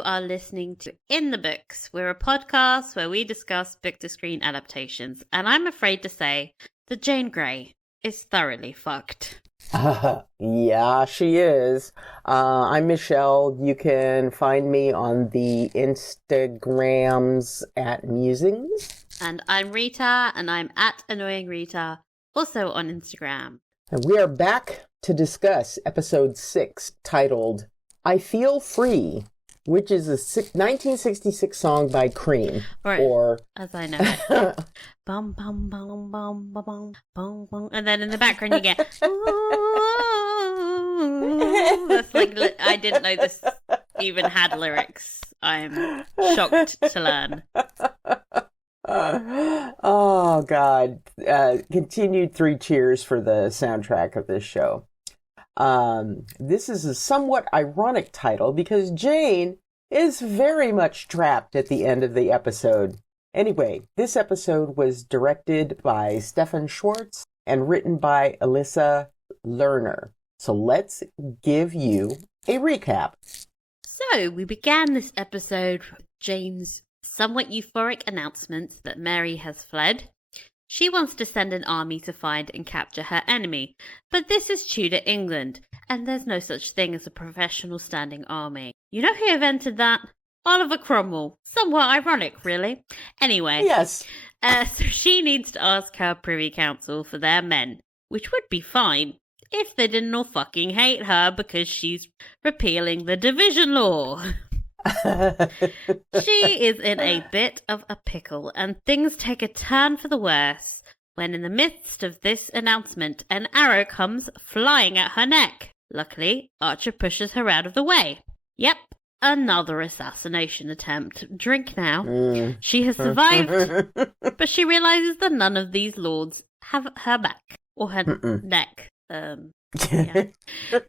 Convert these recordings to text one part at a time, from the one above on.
you are listening to In the Books. We're a podcast where we discuss book-to-screen adaptations, and I'm afraid to say that Jane Grey is thoroughly fucked. Yeah, she is. I'm Michelle. You can find me on the Instagrams at Musings. And I'm Rita, and I'm at Annoying Rita, also on Instagram. And we are back to discuss episode 6, titled I Feel Free, which is a 1966 song by Cream. Or as I know it. Bum, bum, bum, bum, bum, bum, bum, bum. And then in the background you get, ooh. That's like, I didn't know this even had lyrics. I'm shocked to learn. Oh, God. Continued 3 cheers for the soundtrack of this show. This is a somewhat ironic title because Jane is very much trapped at the end of the episode. Anyway, this episode was directed by Stefan Schwartz and written by Alyssa Lerner. So let's give you a recap. So we began this episode with Jane's somewhat euphoric announcement that Mary has fled. She wants to send an army to find and capture her enemy, but this is Tudor England, and there's no such thing as a professional standing army. You know who invented that? Oliver Cromwell. Somewhat ironic, really. Anyway. Yes. So she needs to ask her Privy Council for their men, which would be fine if they didn't all fucking hate her because she's repealing the division law. She is in a bit of a pickle, and things take a turn for the worse when in the midst of this announcement an arrow comes flying at her neck. Luckily, Archer pushes her out of the way. Yep, another assassination attempt. Drink now. She has survived, but she realizes that none of these lords have her back or her neck. Yeah.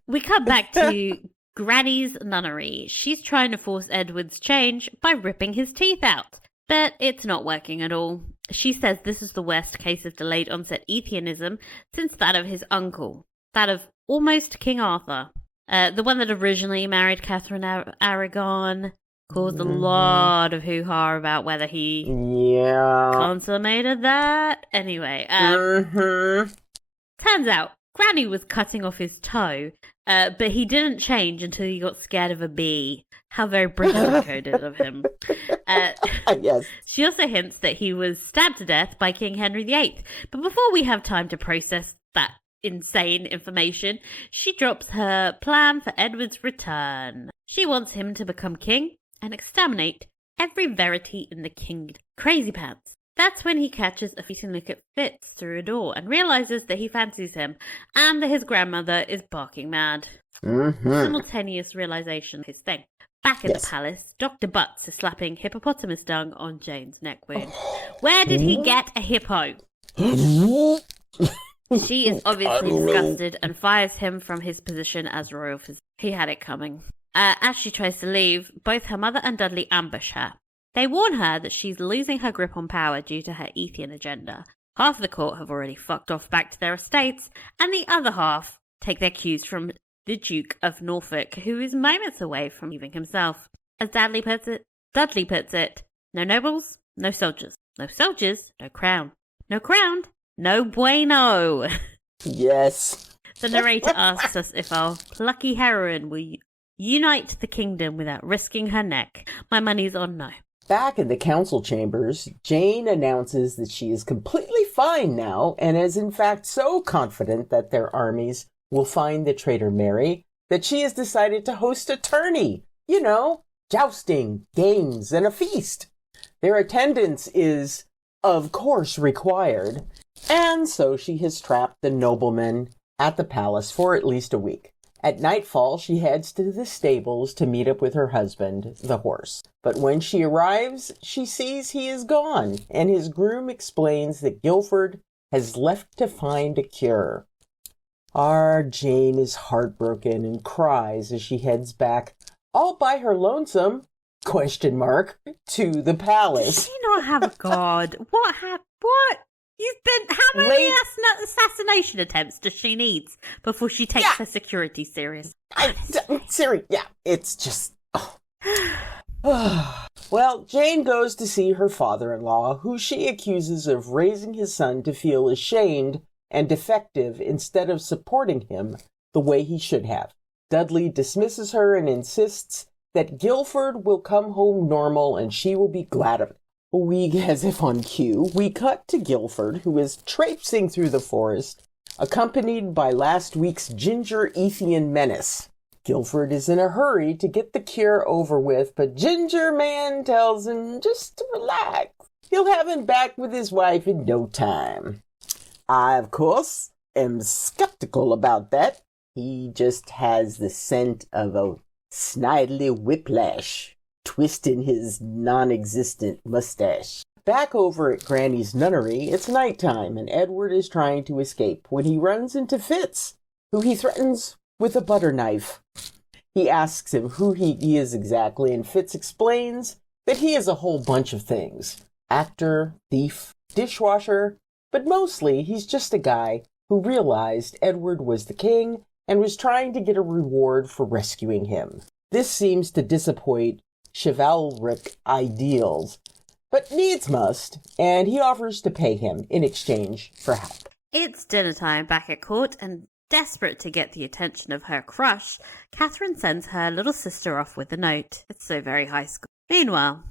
We come back to Granny's nunnery. She's trying to force Edward's change by ripping his teeth out, but it's not working at all. She says this is the worst case of delayed onset Atheism since that of his uncle, that of almost King Arthur, the one that originally married Catherine Aragon. Caused a lot of hoo-ha about whether he consummated that. Anyway, turns out Granny was cutting off his toe, but he didn't change until he got scared of a bee. How very British coded of him. Yes. She also hints that he was stabbed to death by King Henry VIII. But before we have time to process that insane information, she drops her plan for Edward's return. She wants him to become king and exterminate every verity in the kingdom. Crazy pants. That's when he catches a fleeting look at Fitz through a door and realizes that he fancies him and that his grandmother is barking mad. Simultaneous realization of his thing. Back in the palace, Dr. Butts is slapping hippopotamus dung on Jane's neck wound. Where did he get a hippo? She is obviously disgusted and fires him from his position as royal physician. He had it coming. As she tries to leave, both her mother and Dudley ambush her. They warn her that she's losing her grip on power due to her Ethian agenda. Half the court have already fucked off back to their estates, and the other half take their cues from the Duke of Norfolk, who is moments away from leaving himself. As Dudley puts it, no nobles, no soldiers. No soldiers, no crown. No crown, no bueno. Yes. The narrator asks us if our plucky heroine will unite the kingdom without risking her neck. My money's on no. Back in the council chambers, Jane announces that she is completely fine now and is in fact so confident that their armies will find the traitor Mary that she has decided to host a tourney. You know, jousting, games, and a feast. Their attendance is, of course, required, and so she has trapped the noblemen at the palace for at least a week. At nightfall, she heads to the stables to meet up with her husband, the horse. But when she arrives, she sees he is gone, and his groom explains that Guildford has left to find a cure. Our Jane is heartbroken and cries as she heads back, all by her lonesome, to the palace. Does she not have a god? What? You've been... How many assassination attempts does she need before she takes her security serious? Siri, yeah, it's just... Oh. Well, Jane goes to see her father-in-law, who she accuses of raising his son to feel ashamed and defective instead of supporting him the way he should have. Dudley dismisses her and insists that Guildford will come home normal and she will be glad of it. As if on cue, we cut to Guildford, who is traipsing through the forest, accompanied by last week's Ginger Ethian menace. Guildford is in a hurry to get the cure over with, but Ginger Man tells him just to relax. He'll have him back with his wife in no time. I, of course, am skeptical about that. He just has the scent of a snidely whiplash twisting his non-existent mustache. Back over at Granny's nunnery, it's nighttime, and Edward is trying to escape when he runs into Fitz, who he threatens with a butter knife. He asks him who he is exactly, and Fitz explains that he is a whole bunch of things. Actor, thief, dishwasher, but mostly he's just a guy who realized Edward was the king and was trying to get a reward for rescuing him. This seems to disappoint chivalric ideals, but needs must, and he offers to pay him in exchange for help. It's dinner time back at court, and desperate to get the attention of her crush, Catherine sends her little sister off with a note. It's so very high school. Meanwhile,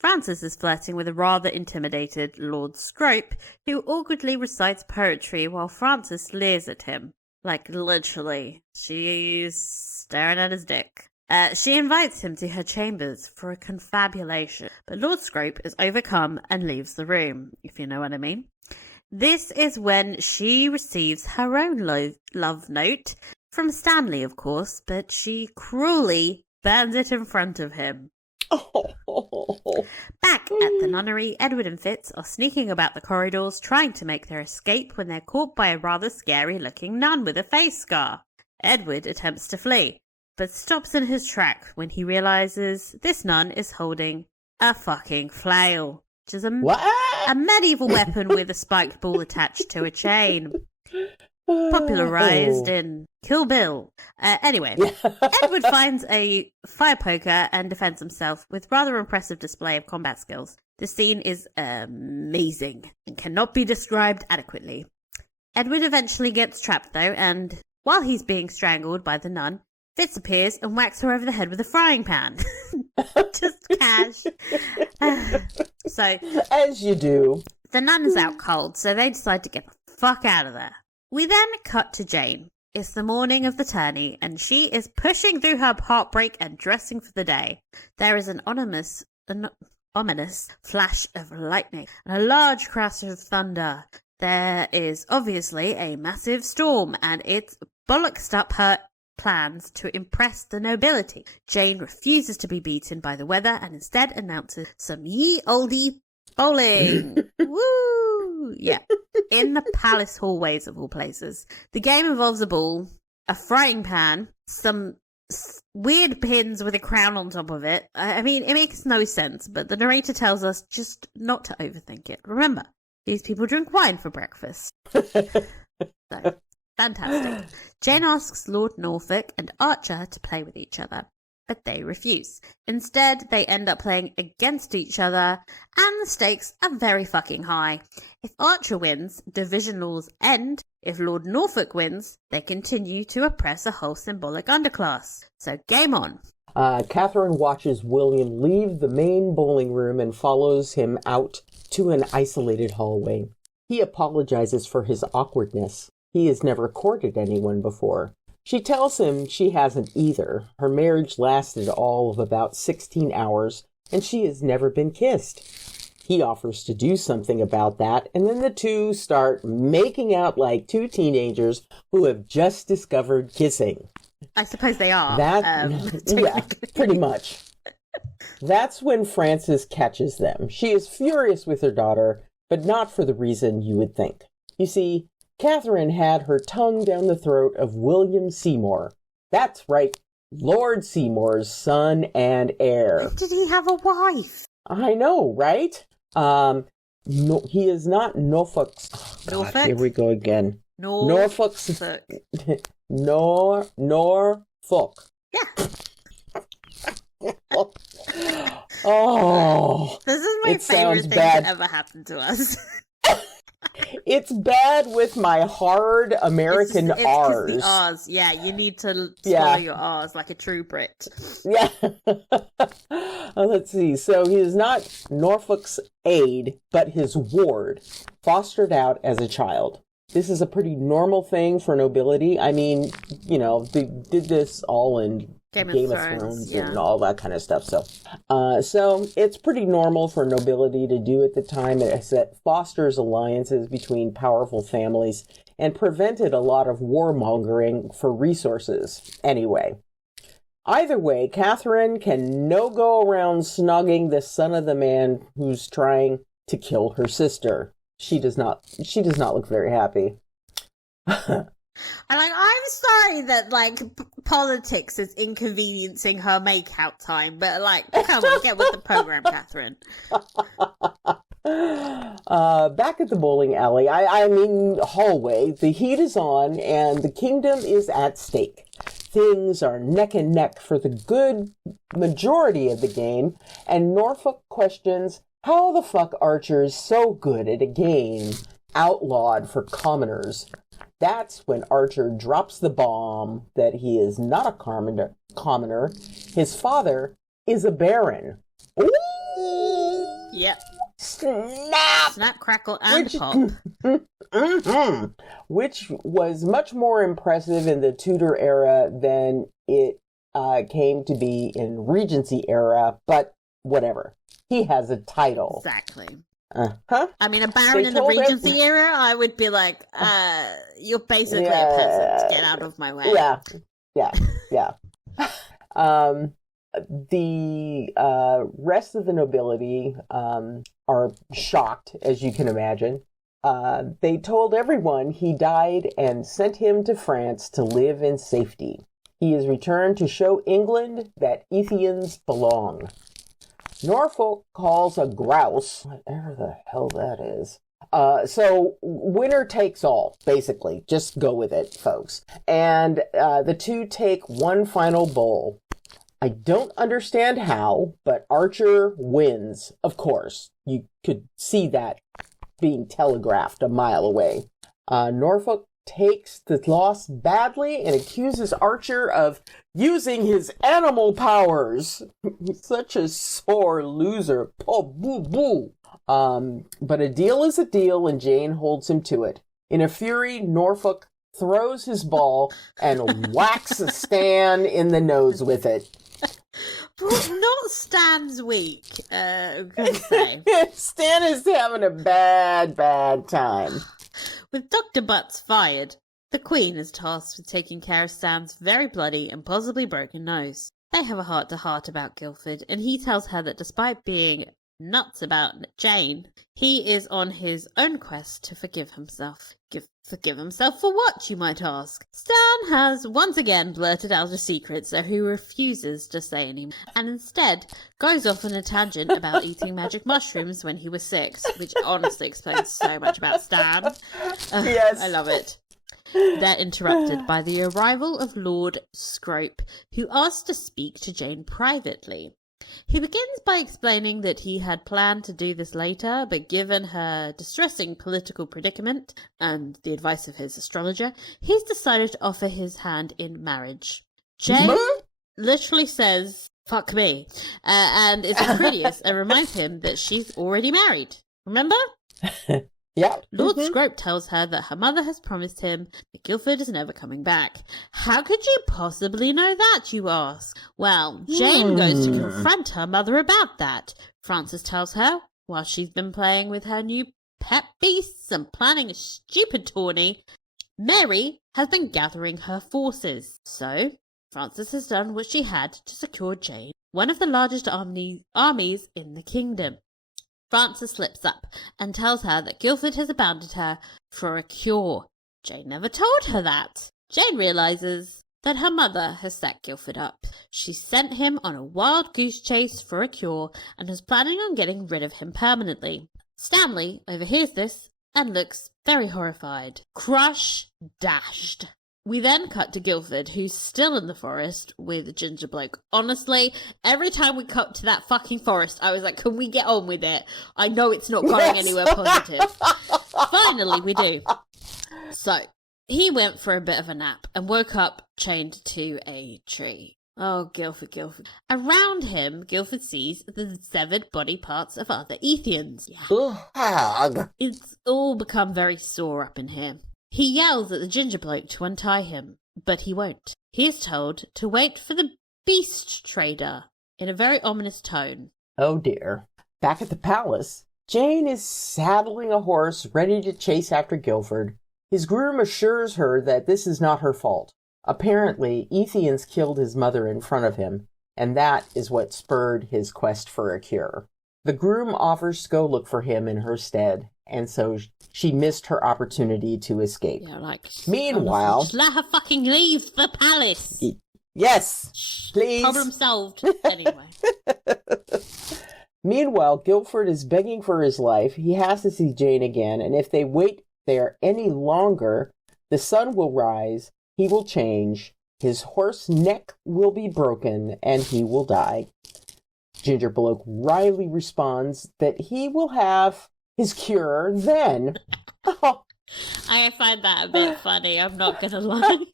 Francis is flirting with a rather intimidated Lord Scrope, who awkwardly recites poetry while Francis leers at him. Like, literally. She's staring at his dick. She invites him to her chambers for a confabulation, but Lord Scrope is overcome and leaves the room, if you know what I mean. This is when she receives her own love note from Stanley, of course, but she cruelly burns it in front of him. Back at the nunnery, Edward and Fitz are sneaking about the corridors trying to make their escape when they're caught by a rather scary-looking nun with a face scar. Edward attempts to flee, but stops in his track when he realizes this nun is holding a fucking flail, which is a medieval weapon with a spiked ball attached to a chain. Popularized in Kill Bill. Anyway, Edward finds a fire poker and defends himself with rather impressive display of combat skills. The scene is amazing and cannot be described adequately. Edward eventually gets trapped though, and while he's being strangled by the nun, Fitz appears and whacks her over the head with a frying pan. Just cash. So, as you do. The nun is out cold, so they decide to get the fuck out of there. We then cut to Jane. It's the morning of the tourney, and she is pushing through her heartbreak and dressing for the day. There is an ominous flash of lightning and a large crash of thunder. There is obviously a massive storm, and it's bollocksed up her plans to impress the nobility. Jane refuses to be beaten by the weather and instead announces some ye olde bowling. Woo! Yeah. In the palace hallways of all places. The game involves a ball, a frying pan, some weird pins with a crown on top of it. I mean, it makes no sense, but the narrator tells us just not to overthink it. Remember, these people drink wine for breakfast. So, fantastic. Jane asks Lord Norfolk and Archer to play with each other, but they refuse. Instead, they end up playing against each other, and the stakes are very fucking high. If Archer wins, division laws end. If Lord Norfolk wins, they continue to oppress a whole symbolic underclass. So game on. Catherine watches William leave the main bowling room and follows him out to an isolated hallway. He apologizes for his awkwardness. He has never courted anyone before. She tells him she hasn't either. Her marriage lasted all of about 16 hours, and she has never been kissed. He offers to do something about that, and then the two start making out like two teenagers who have just discovered kissing. I suppose they are. Yeah, pretty much. That's when Frances catches them. She is furious with her daughter, but not for the reason you would think. You see, Catherine had her tongue down the throat of William Seymour. That's right, Lord Seymour's son and heir. Did he have a wife? I know, right? No, he is not Norfolk's. Norfolk? God, here we go again. Norfolk's. Norfolk. Yeah. Oh, this is my it favorite sounds thing bad. to ever happen to us. It's bad with my hard American it's R's. the R's. Yeah, you need to Yeah. swallow your R's like a true Brit. Yeah. Let's see. So he is not Norfolk's aide, but his ward, fostered out as a child. This is a pretty normal thing for nobility. I mean, you know, they did this all in Game of Thrones yeah. and all that kind of stuff. So it's pretty normal for nobility to do at the time. It fosters alliances between powerful families and prevented a lot of warmongering for resources. Anyway, either way, Catherine can no go around snogging the son of the man who's trying to kill her sister. She does not look very happy. I'm sorry that, politics is inconveniencing her make-out time, but, come on, get with the program, Catherine. Back at the bowling alley, I mean hallway, the heat is on and the kingdom is at stake. Things are neck and neck for the good majority of the game, and Norfolk questions how the fuck Archer is so good at a game outlawed for commoners. That's when Archer drops the bomb that he is not a commoner. His father is a baron. Ooh! Yep. Snap! Snap, crackle, and pop. Mm-hmm. Which was much more impressive in the Tudor era than it came to be in Regency era, but whatever. He has a title. Exactly. Uh-huh. I mean, a baron in the Regency era, I would be like, you're basically a peasant. Get out of my way. Yeah. The rest of the nobility are shocked, as you can imagine. They told everyone he died and sent him to France to live in safety. He is returned to show England that Ethians belong. Norfolk calls a grouse, whatever the hell that is. So winner takes all, basically. Just go with it, folks. And the two take one final bowl. I don't understand how, but Archer wins, of course. You could see that being telegraphed a mile away. Norfolk takes the loss badly and accuses Archer of using his animal powers. Such a sore loser. Oh, boo boo. But a deal is a deal, and Jane holds him to it. In a fury, Norfolk throws his ball and whacks Stan in the nose with it. Not Stan's week, I'm going to say. Stan is having a bad time. With Dr. Butts fired, the Queen is tasked with taking care of Stan's very bloody and possibly broken nose. They have a heart-to-heart about Guildford, and he tells her that despite being nuts about Jane, he is on his own quest to forgive himself. Forgive himself for what, you might ask? Stan has once again blurted out a secret, so he refuses to say any, and instead goes off on a tangent about eating magic mushrooms when he was 6, which honestly explains so much about Stan. Yes. I love it. They're interrupted by the arrival of Lord Scrope, who asks to speak to Jane privately. He begins by explaining that he had planned to do this later, but given her distressing political predicament and the advice of his astrologer, he's decided to offer his hand in marriage. Jane literally says, "Fuck me," and is courteous and reminds him that she's already married. Remember? Yeah. Lord Scrope tells her that her mother has promised him that Guildford is never coming back. How could you possibly know that, you ask? Well, Jane goes to confront her mother about that. Frances tells her, while she's been playing with her new pet beasts and planning a stupid tourney, Mary has been gathering her forces. So, Frances has done what she had to secure Jane, one of the largest armies in the kingdom. Frances slips up and tells her that Guildford has abandoned her for a cure. Jane never told her that. Jane realises that her mother has set Guildford up. She sent him on a wild goose chase for a cure and was planning on getting rid of him permanently. Stanley overhears this and looks very horrified. Crush dashed. We then cut to Guildford, who's still in the forest with the ginger bloke. Honestly, every time we cut to that fucking forest, I was like, can we get on with it? I know it's not going anywhere positive. Finally, we do. So, he went for a bit of a nap and woke up chained to a tree. Oh, Guildford. Around him, Guildford sees the severed body parts of other Ethians. Yeah. It's all become very sore up in here. He yells at the ginger bloke to untie him, but he won't. He is told to wait for the beast trader in a very ominous tone. Oh dear. Back at the palace, Jane is saddling a horse ready to chase after Guildford. His groom assures her that this is not her fault. Apparently, Ethians killed his mother in front of him, and that is what spurred his quest for a cure. The groom offers to go look for him in her stead, and so she missed her opportunity to escape. Yeah, like, meanwhile, just let her fucking leave the palace. Yes, please. Problem solved. Anyway. Meanwhile, Guildford is begging for his life. He has to see Jane again, and if they wait there any longer, the sun will rise, he will change, his horse's neck will be broken, and he will die. Ginger Bloke wryly responds that he will have his cure then. Oh. I find that a bit funny, I'm not gonna lie.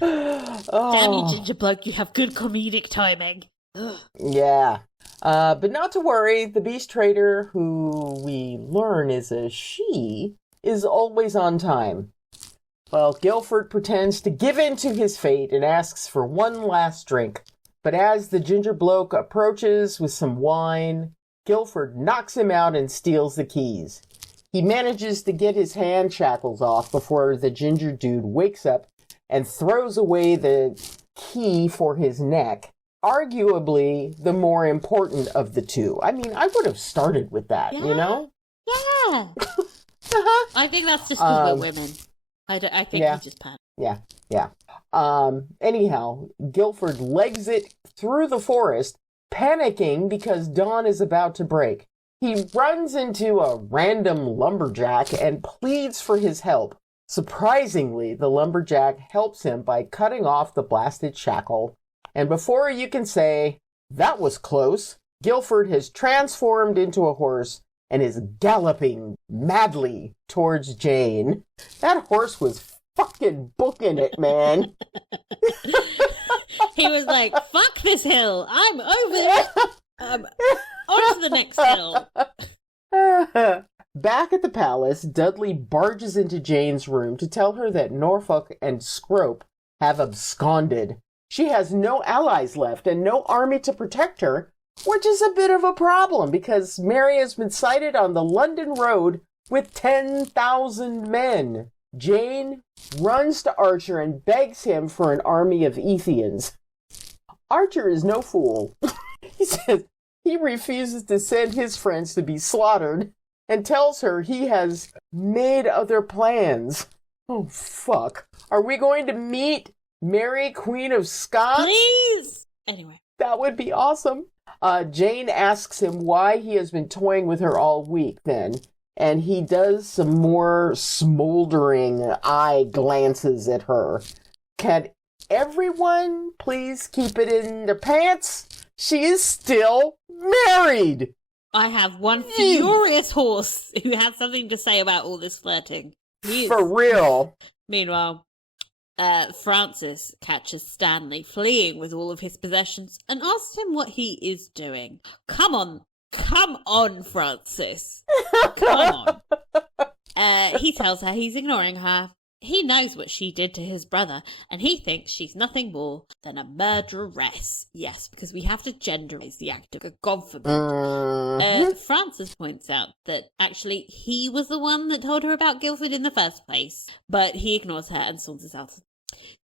Damn you, Ginger Bloke, you have good comedic timing. Yeah. But not to worry, the beast trader, who we learn is a she, is always on time. Well, Guildford pretends to give in to his fate and asks for one last drink. But as the ginger bloke approaches with some wine, Guildford knocks him out and steals the keys. He manages to get his hand shackles off before the ginger dude wakes up and throws away the key for his neck. Arguably the more important of the two. I mean, I would have started with that, you know? Yeah. I think that's just because we're women. I think we just panic. Yeah. Anyhow, Guildford legs it through the forest, panicking because dawn is about to break. He runs into a random lumberjack and pleads for his help. Surprisingly, the lumberjack helps him by cutting off the blasted shackle. And before you can say, that was close, Guildford has transformed into a horse and is galloping madly towards Jane. That horse was fucking booking it, man. He was like, fuck this hill. I'm over it. On to the next hill. Back at the palace, Dudley barges into Jane's room to tell her that Norfolk and Scrope have absconded. She has no allies left and no army to protect her, which is a bit of a problem because Mary has been sighted on the London road with 10,000 men. Jane runs to Archer and begs him for an army of Ethians. Archer is no fool. He says he refuses to send his friends to be slaughtered and tells her he has made other plans. Oh, fuck. Are we going to meet Mary, Queen of Scots? Please! Anyway. That would be awesome. Jane asks him why he has been toying with her all week then, and he does some more smoldering eye glances at her. Can everyone please keep it in their pants? She is still married! I have one furious horse who has something to say about all this flirting. For real. Meanwhile, Francis catches Stanley fleeing with all of his possessions and asks him what he is doing. Come on, Francis. Come on. He tells her he's ignoring her. He knows what she did to his brother, and he thinks she's nothing more than a murderess. Yes, because we have to genderize the act of God forbid. Francis points out that actually he was the one that told her about Guildford in the first place, but he ignores her and saunters out.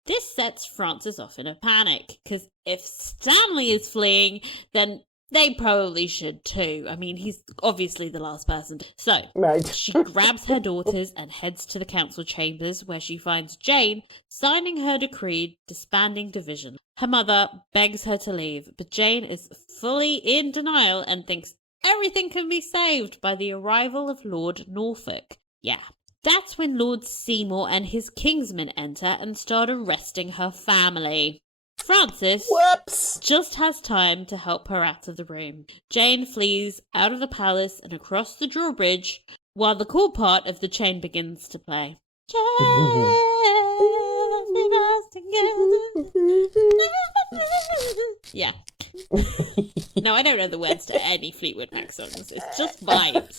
This sets Francis off in a panic, because if Stanley is fleeing, then they probably should too. I mean, he's obviously the last person. So, she grabs her daughters and heads to the council chambers, where she finds Jane signing her decree disbanding division. Her mother begs her to leave, but Jane is fully in denial and thinks everything can be saved by the arrival of Lord Norfolk. Yeah, That's when Lord Seymour and his kingsmen enter and start arresting her family. Frances Whoops! just has time to help her out of the room. Jane flees out of the palace and across the drawbridge while the cool part of the chain begins to play. Yeah. No, I don't know the words to any Fleetwood Mac songs. It's just vibes.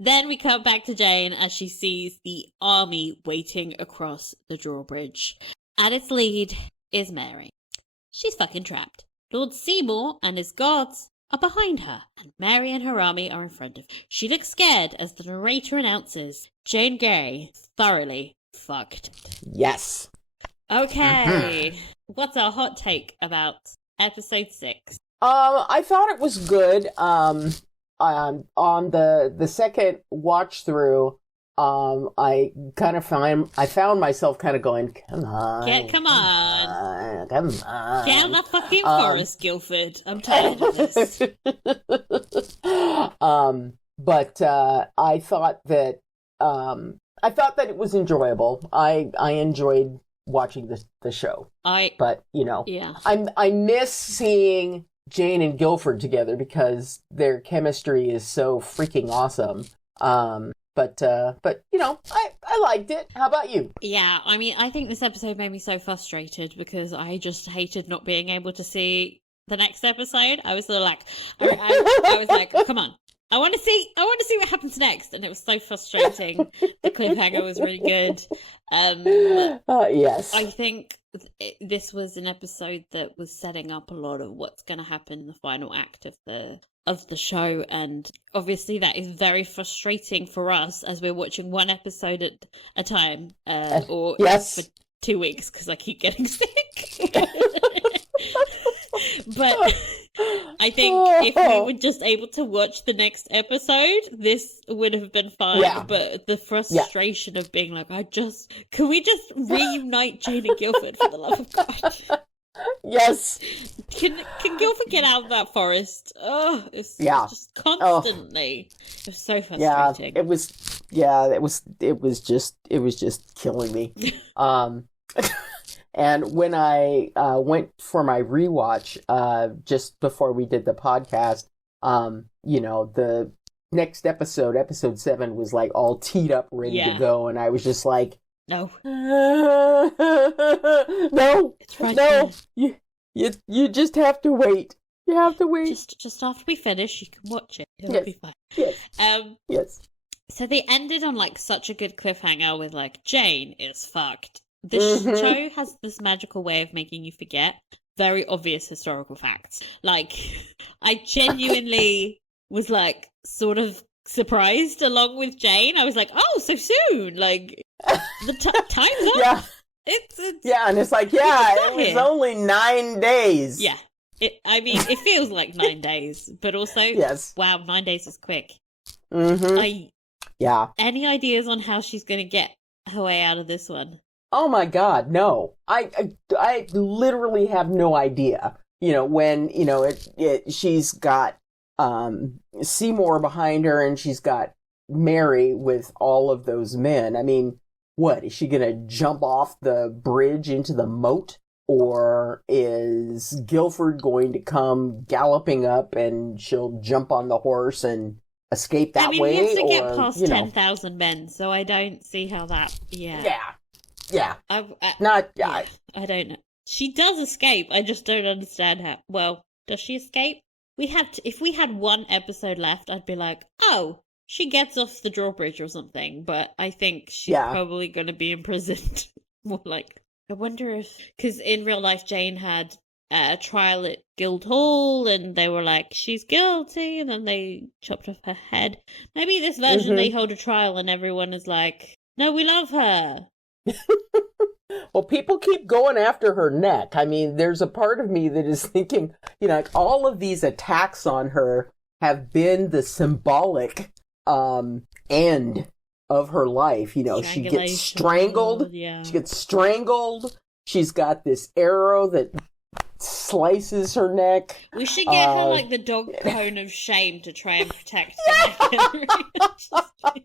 Then we come back to Jane as she sees the army waiting across the drawbridge. At its lead is Mary. She's fucking trapped. Lord Seymour and his guards are behind her, and Mary and her army are in front of her. She looks scared as the narrator announces, Jane Grey thoroughly fucked. Yes. Okay. What's our hot take about episode 6? I thought it was good. On the second watch through, I found myself kind of going, come on. Come on. Get out of the fucking forest, Guildford. I'm tired of this. But I thought that it was enjoyable. I enjoyed watching the show. But yeah. I miss seeing Jane and Guildford together because their chemistry is so freaking awesome. But I liked it. How about you? Yeah, I mean, I think this episode made me so frustrated because I just hated not being able to see the next episode. I was sort of like, I was like, come on. I want to see what happens next, and it was so frustrating. The cliffhanger was really good. Yes, I think this was an episode that was setting up a lot of what's going to happen in the final act of the show, and obviously that is very frustrating for us as we're watching one episode at a time, or yes. for 2 weeks because I keep getting sick. But I think if we were just able to watch the next episode, this would have been fine. Yeah. But the frustration of being like, can we just reunite Jane and Guildford for the love of God? Yes. Can Guildford get out of that forest? Oh, it's just constantly. It was so frustrating. It was just killing me. And when I went for my rewatch just before we did the podcast, the next episode 7 was like all teed up, ready to go, and I was just like, no, no, it's right no, you just have to wait. You have to wait. Just after we finish, you can watch it. It'll be fine. Yes. Yes. So they ended on like such a good cliffhanger with like Jane is fucked. This show has this magical way of making you forget very obvious historical facts. Like, I genuinely was like sort of surprised along with Jane. I was like, oh, so soon. Like, the time's up. Yeah. It's and it's like, it was only 9 days. Yeah. It feels like 9 days, but also, wow, 9 days is quick. Any ideas on how she's going to get her way out of this one? Oh my God, no. I literally have no idea. When, she's got Seymour behind her and she's got Mary with all of those men. I mean, what, is she going to jump off the bridge into the moat? Or is Guildford going to come galloping up and she'll jump on the horse and escape that way? I mean, we have to get past 10,000 men, so I don't see how that, Yeah. I don't know. She does escape. I just don't understand how. Well, does she escape? If we had one episode left, I'd be like, oh, she gets off the drawbridge or something. But I think she's probably going to be imprisoned. More like, I wonder if, because in real life, Jane had a trial at Guildhall, and they were like, she's guilty, and then they chopped off her head. Maybe this version they hold a trial, and everyone is like, no, we love her. Well, people keep going after her neck. I mean, there's a part of me that is thinking, like all of these attacks on her have been the symbolic end of her life. She gets strangled. Yeah. She gets strangled. She's got this arrow that slices her neck. We should get her like the dog cone of shame to try and protect her neck.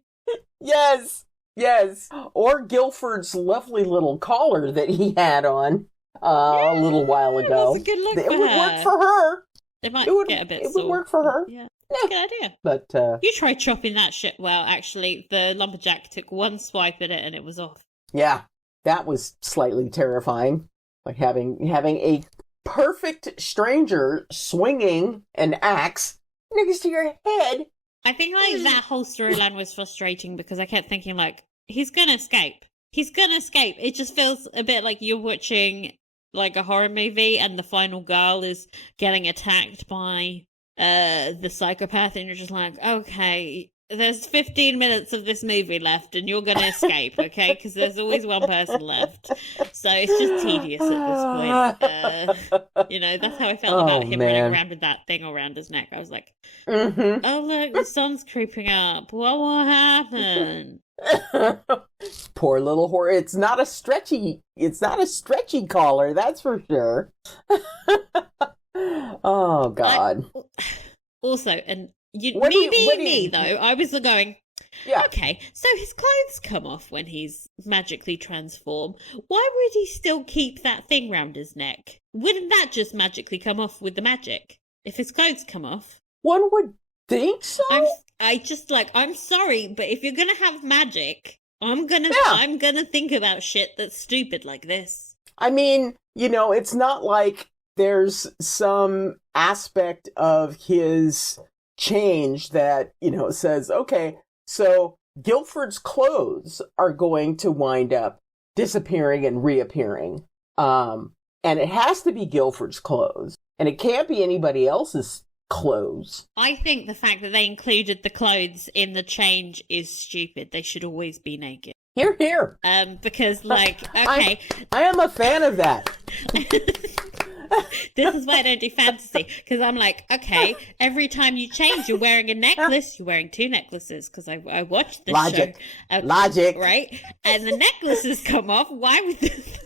Yes. Or Guildford's lovely little collar that he had on a little while ago. That's a good look It for would her. work for her. They might get a bit It sore. would work for her. Yeah. That's a good idea. But you try chopping that shit. Well, actually, the lumberjack took one swipe at it and it was off. yeah, that was slightly terrifying. Like having a perfect stranger swinging an axe next to your head. I think like that whole storyline was frustrating because I kept thinking like, he's gonna escape. He's gonna escape. It just feels a bit like you're watching like a horror movie and the final girl is getting attacked by the psychopath and you're just like, okay, there's 15 minutes of this movie left and you're gonna escape, okay? Because there's always one person left. So it's just tedious at this point. That's how I felt about him running around with that thing around his neck. I was like, oh look, the sun's creeping up. What will happen? Poor little horror. It's not a stretchy collar, that's for sure. Oh God. Also, and me though, I was going, okay, so his clothes come off when he's magically transformed. Why would he still keep that thing round his neck? Wouldn't that just magically come off with the magic? If his clothes come off? One would think so. I'm sorry, but if you're gonna have magic, I'm gonna think about shit that's stupid like this. I mean, it's not like there's some aspect of his change that, says, okay, so Guildford's clothes are going to wind up disappearing and reappearing. And it has to be Guildford's clothes. And it can't be anybody else's clothes. I think the fact that they included the clothes in the change is stupid. They should always be naked. Here. Because, like, okay. I am a fan of that. This is why I don't do fantasy, because I'm like, okay, every time you change, you're wearing a necklace, you're wearing two necklaces, because I watched this show. Logic. Right? And the necklaces come off. Why would this?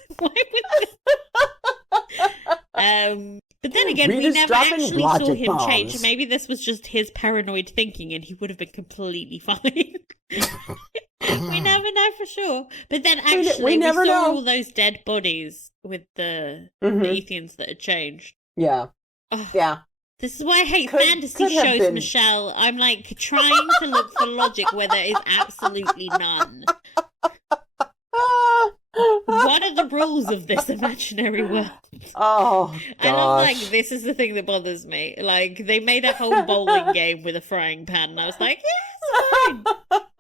But then again, Rita's we never actually saw him bombs. change. Maybe this was just his paranoid thinking and he would have been completely fine. We never know for sure. But then actually, we saw all those dead bodies with the Ethians that had changed. Yeah. Oh, yeah. This is why I hate fantasy shows, Michelle. I'm like trying to look for logic where there is absolutely none. What are the rules of this imaginary world? Oh, gosh. I love, like, this is the thing that bothers me. Like, they made a whole bowling game with a frying pan, and I was like, yeah,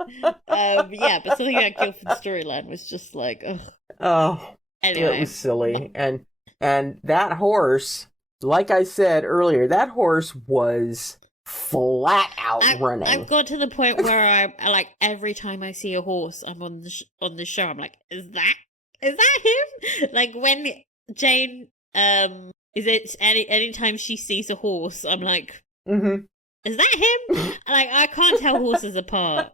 it's fine. Yeah, but something about Guildford's storyline was just like, ugh. Oh, anyway. It was silly. And that horse, like I said earlier, that horse was flat out running. I've got to the point where I like every time I see a horse, I'm on the show. I'm like, is that him? Like when Jane, is it anytime she sees a horse, I'm like, is that him? Like I can't tell horses apart.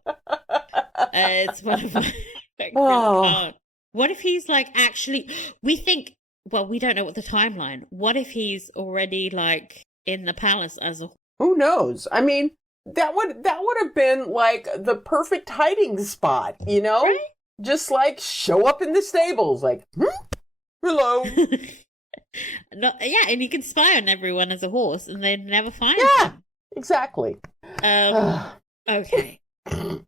It's one of my. What if he's like actually? We think. Well, we don't know what the timeline. What if he's already like in the palace as a? Who knows? I mean, that would have been like the perfect hiding spot, Right? Just like show up in the stables, like, hello. And you can spy on everyone as a horse, and they'd never find him. Exactly. Okay.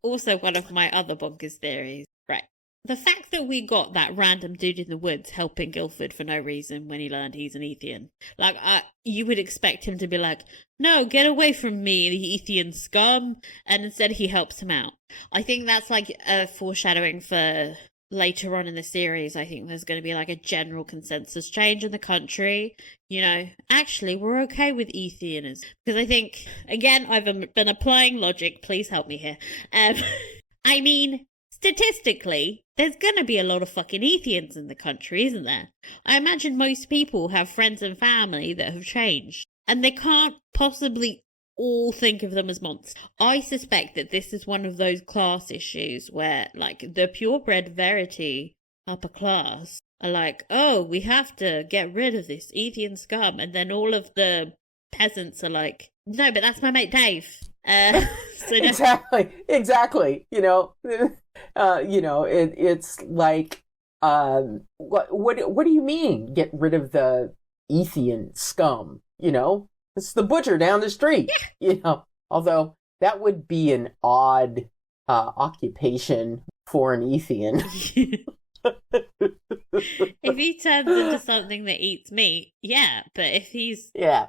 Also, one of my other bonkers theories, right? The fact that we got that random dude in the woods helping Guildford for no reason when he learned he's an Ethian. Like, you would expect him to be like, no, get away from me, the Ethian scum. And instead he helps him out. I think that's like a foreshadowing for later on in the series. I think there's going to be like a general consensus change in the country. Actually, we're okay with Ethians. Because I think, again, I've been applying logic. Please help me here. I mean, statistically, there's gonna be a lot of fucking Ethians in the country, isn't there? I imagine most people have friends and family that have changed, and they can't possibly all think of them as monsters. I suspect that this is one of those class issues where, like, the purebred Verity upper class are like, oh, we have to get rid of this Ethian scum, and then all of the peasants are like, no, but that's my mate Dave. So no. Exactly. It's like, what do you mean? Get rid of the Ethian scum? It's the butcher down the street. Although that would be an odd occupation for an Ethian. If he turns into something that eats meat, yeah. But if he's a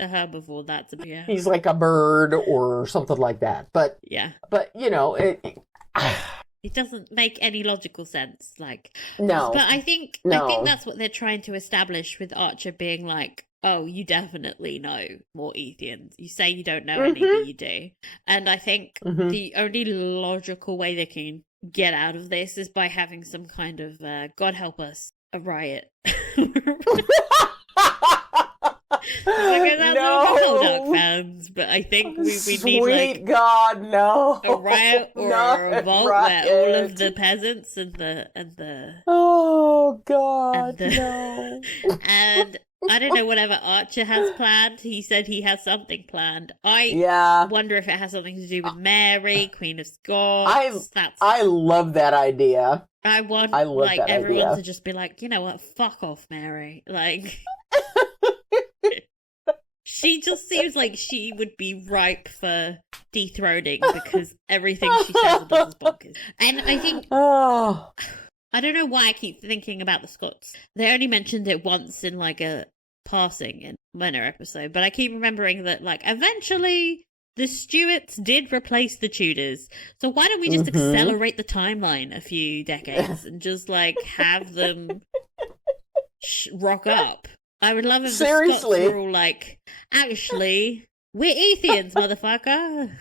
herbivore, that's he's like a bird or something like that. But yeah. But it doesn't make any logical sense. No. But I think that's what they're trying to establish with Archer being like, oh, you definitely know more Ethians. You say you don't know any, but you do. And I think the only logical way they can get out of this is by having some kind of, God help us, a riot. That's all Duck fans, but I think we need God, no, a riot or a revolt where all of the peasants and the oh God, no. And I don't know, whatever Archer has planned. He said he has something planned. I wonder if it has something to do with Mary, Queen of Scots. I love that idea. I want everyone to just be like, you know what, fuck off, Mary. She just seems like she would be ripe for dethroning because everything she says and does is bonkers. And I think... I don't know why I keep thinking about the Scots. They only mentioned it once in a passing in Winter episode, but I keep remembering that eventually the Stuarts did replace the Tudors. So why don't we just accelerate the timeline a few decades and just have them rock up? I would love if the Scots were all actually, we're Ethians, motherfucker.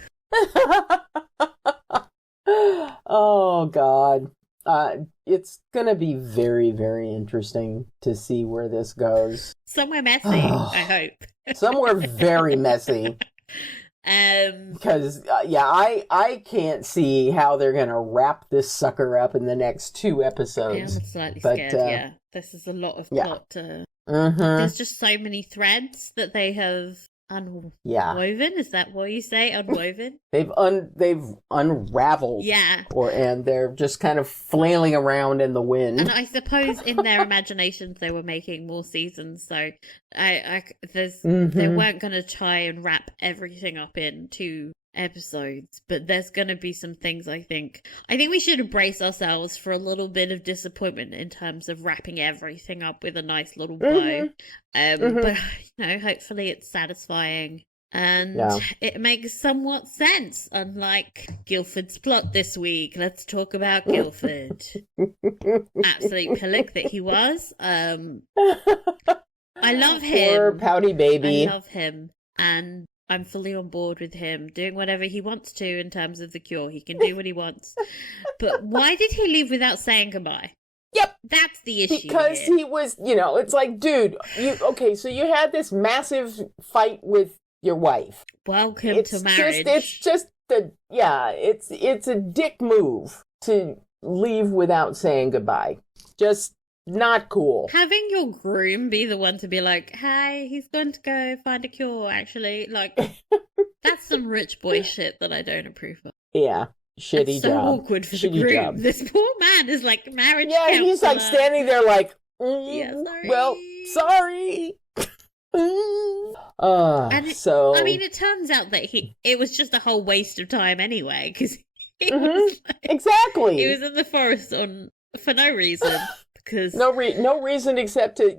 Oh God. It's gonna be very, very interesting to see where this goes. Somewhere messy, I hope. Somewhere very messy. Because I can't see how they're gonna wrap this sucker up in the next 2 episodes. I'm slightly scared. Yeah, this is a lot of plot. There's just so many threads that they have unwoven. Is that what you say? Unwoven? They've unraveled. Yeah. And they're just kind of flailing around in the wind. And I suppose in their imaginations they were making more seasons, so they weren't going to try and wrap everything up in 2 episodes, but there's going to be some things I think we should brace ourselves for a little bit of disappointment in terms of wrapping everything up with a nice little bow. But hopefully it's satisfying and it makes somewhat sense, unlike Guildford's plot this week. Let's talk about Guildford. Absolute pillock that he was. I love him. Poor pouty baby. I love him, and I'm fully on board with him doing whatever he wants to in terms of the cure. He can do what he wants. But why did he leave without saying goodbye? Yep. That's the issue. Because he was, it's like, dude, so you had this massive fight with your wife. Welcome to marriage. It's a dick move to leave without saying goodbye. Just not cool. Having your groom be the one to be like, hey, he's going to go find a cure, actually. That's some rich boy shit that I don't approve of. Yeah. Shitty so job. Awkward for the groom. Job. This poor man is marriage counselor. Yeah, he's standing there sorry. Well, sorry. It turns out that it was just a whole waste of time anyway, because exactly. He was in the forest for no reason. Because no reason except to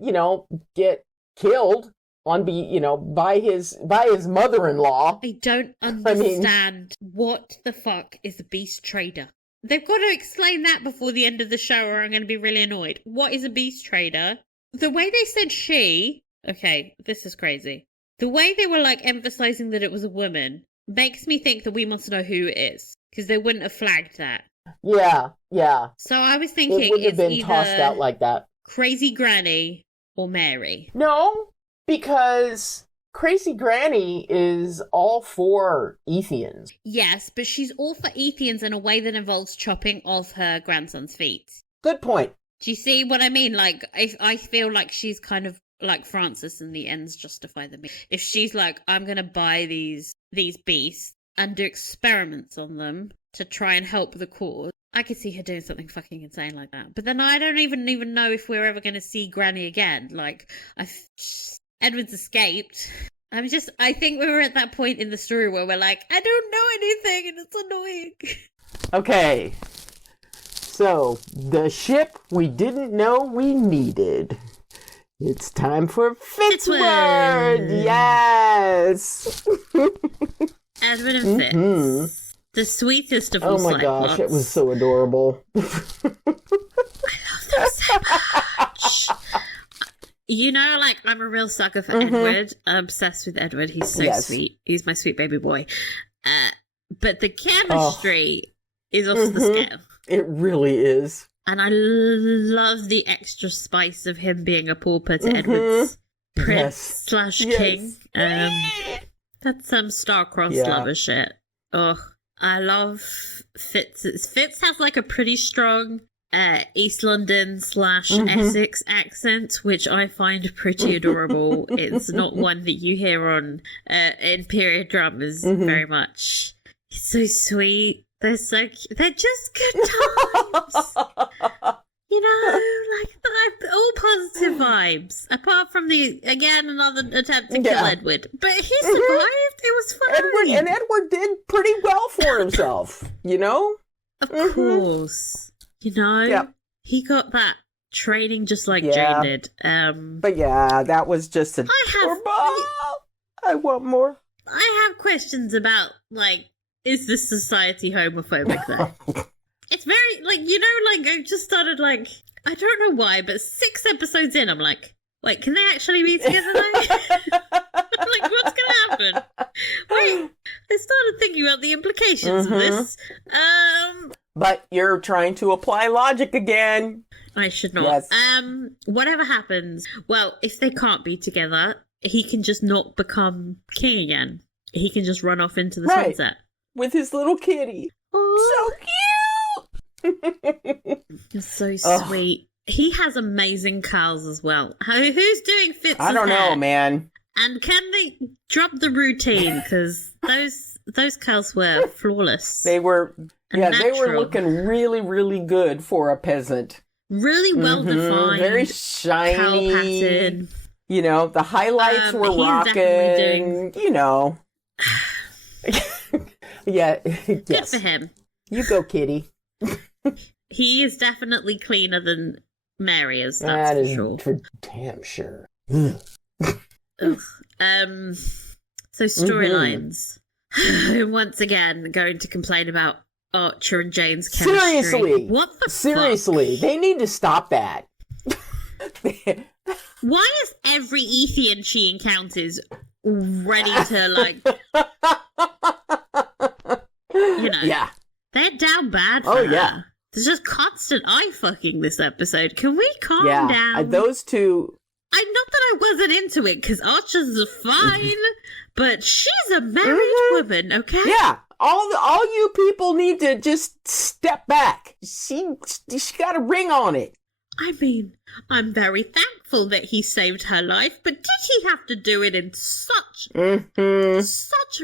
get killed by his mother-in-law. I don't understand what the fuck is a beast trader. They've got to explain that before the end of the show, or I'm going to be really annoyed. What is a beast trader? The way they said she, okay, this is crazy. The way they were emphasizing that it was a woman makes me think that we must know who it is, because they wouldn't have flagged that. Yeah. So I was thinking it would have been tossed out like that. Crazy Granny or Mary. No, because Crazy Granny is all for Ethians. Yes, but she's all for Ethians in a way that involves chopping off her grandson's feet. Good point. Do you see what I mean? I feel like she's kind of like Frances in the ends justify the means. If she's like, I'm going to buy these beasts, and do experiments on them to try and help the cause. I could see her doing something fucking insane like that. But then I don't even know if we're ever going to see Granny again. Like, Edward's escaped. I think we were at that point in the story where we're like, I don't know anything and it's annoying. Okay. So, the ship we didn't know we needed. It's time for Fitzward! Yes! Edward and Fitz. The sweetest of all Oh my gosh, plots. it was so adorable. I love them so much. You know, like, I'm a real sucker for Edward. I'm obsessed with Edward. He's so sweet. He's my sweet baby boy. But the chemistry is off the scale. It really is. And I love the extra spice of him being a pauper to Edward's prince / king. That's some star-crossed lover shit. Oh, I love Fitz. Fitz has like a pretty strong East London / Essex accent, which I find pretty adorable. It's not one that you hear on in period dramas very much. He's so sweet. They're so cute. They're just good times. You know, like, all positive vibes. Apart from another attempt to kill Edward. But he survived. It was fine. Edward did pretty well for himself, you know? Of course. You know? He got that training just like Jane did. But yeah, that was just a... I want more. I have questions about, like, is this society homophobic, though? It's very, like, you know, like, I just started, like, I don't know why, but 6 episodes in, I'm like, wait, can they actually be together, though? Like, what's going to happen? Wait, I started thinking about the implications of this. But you're trying to apply logic again. I should not. Yes. Whatever happens, well, if they can't be together, he can just not become king again. He can just run off into the sunset. With his little kitty. Oh. So cute! It's so sweet. He has amazing curls as well. Who's doing Fitz's I don't know, hair? man. And can they drop the routine? Because those curls were flawless. They were, they were natural. looking really, really good for a peasant. Really well defined. Very shiny. Curl pattern. You know, the highlights were rocking. You know. Yeah. Good for him. You go, kitty. He is definitely cleaner than Mary is. That's for sure. For damn sure. So storylines. Once again, going to complain about Archer and Jane's chemistry. Seriously. What the Seriously, fuck? they need to stop that. Why is every Ethian she encounters ready to, like... You know. Yeah. They're down bad for her. Yeah. There's just constant eye fucking this episode. Can we calm down? Those two... I'm not that I wasn't into it, because Archer's fine, but she's a married woman, okay? Yeah. All you people need to just step back. She got a ring on it. I mean, I'm very thankful that he saved her life, but did he have to do it in such a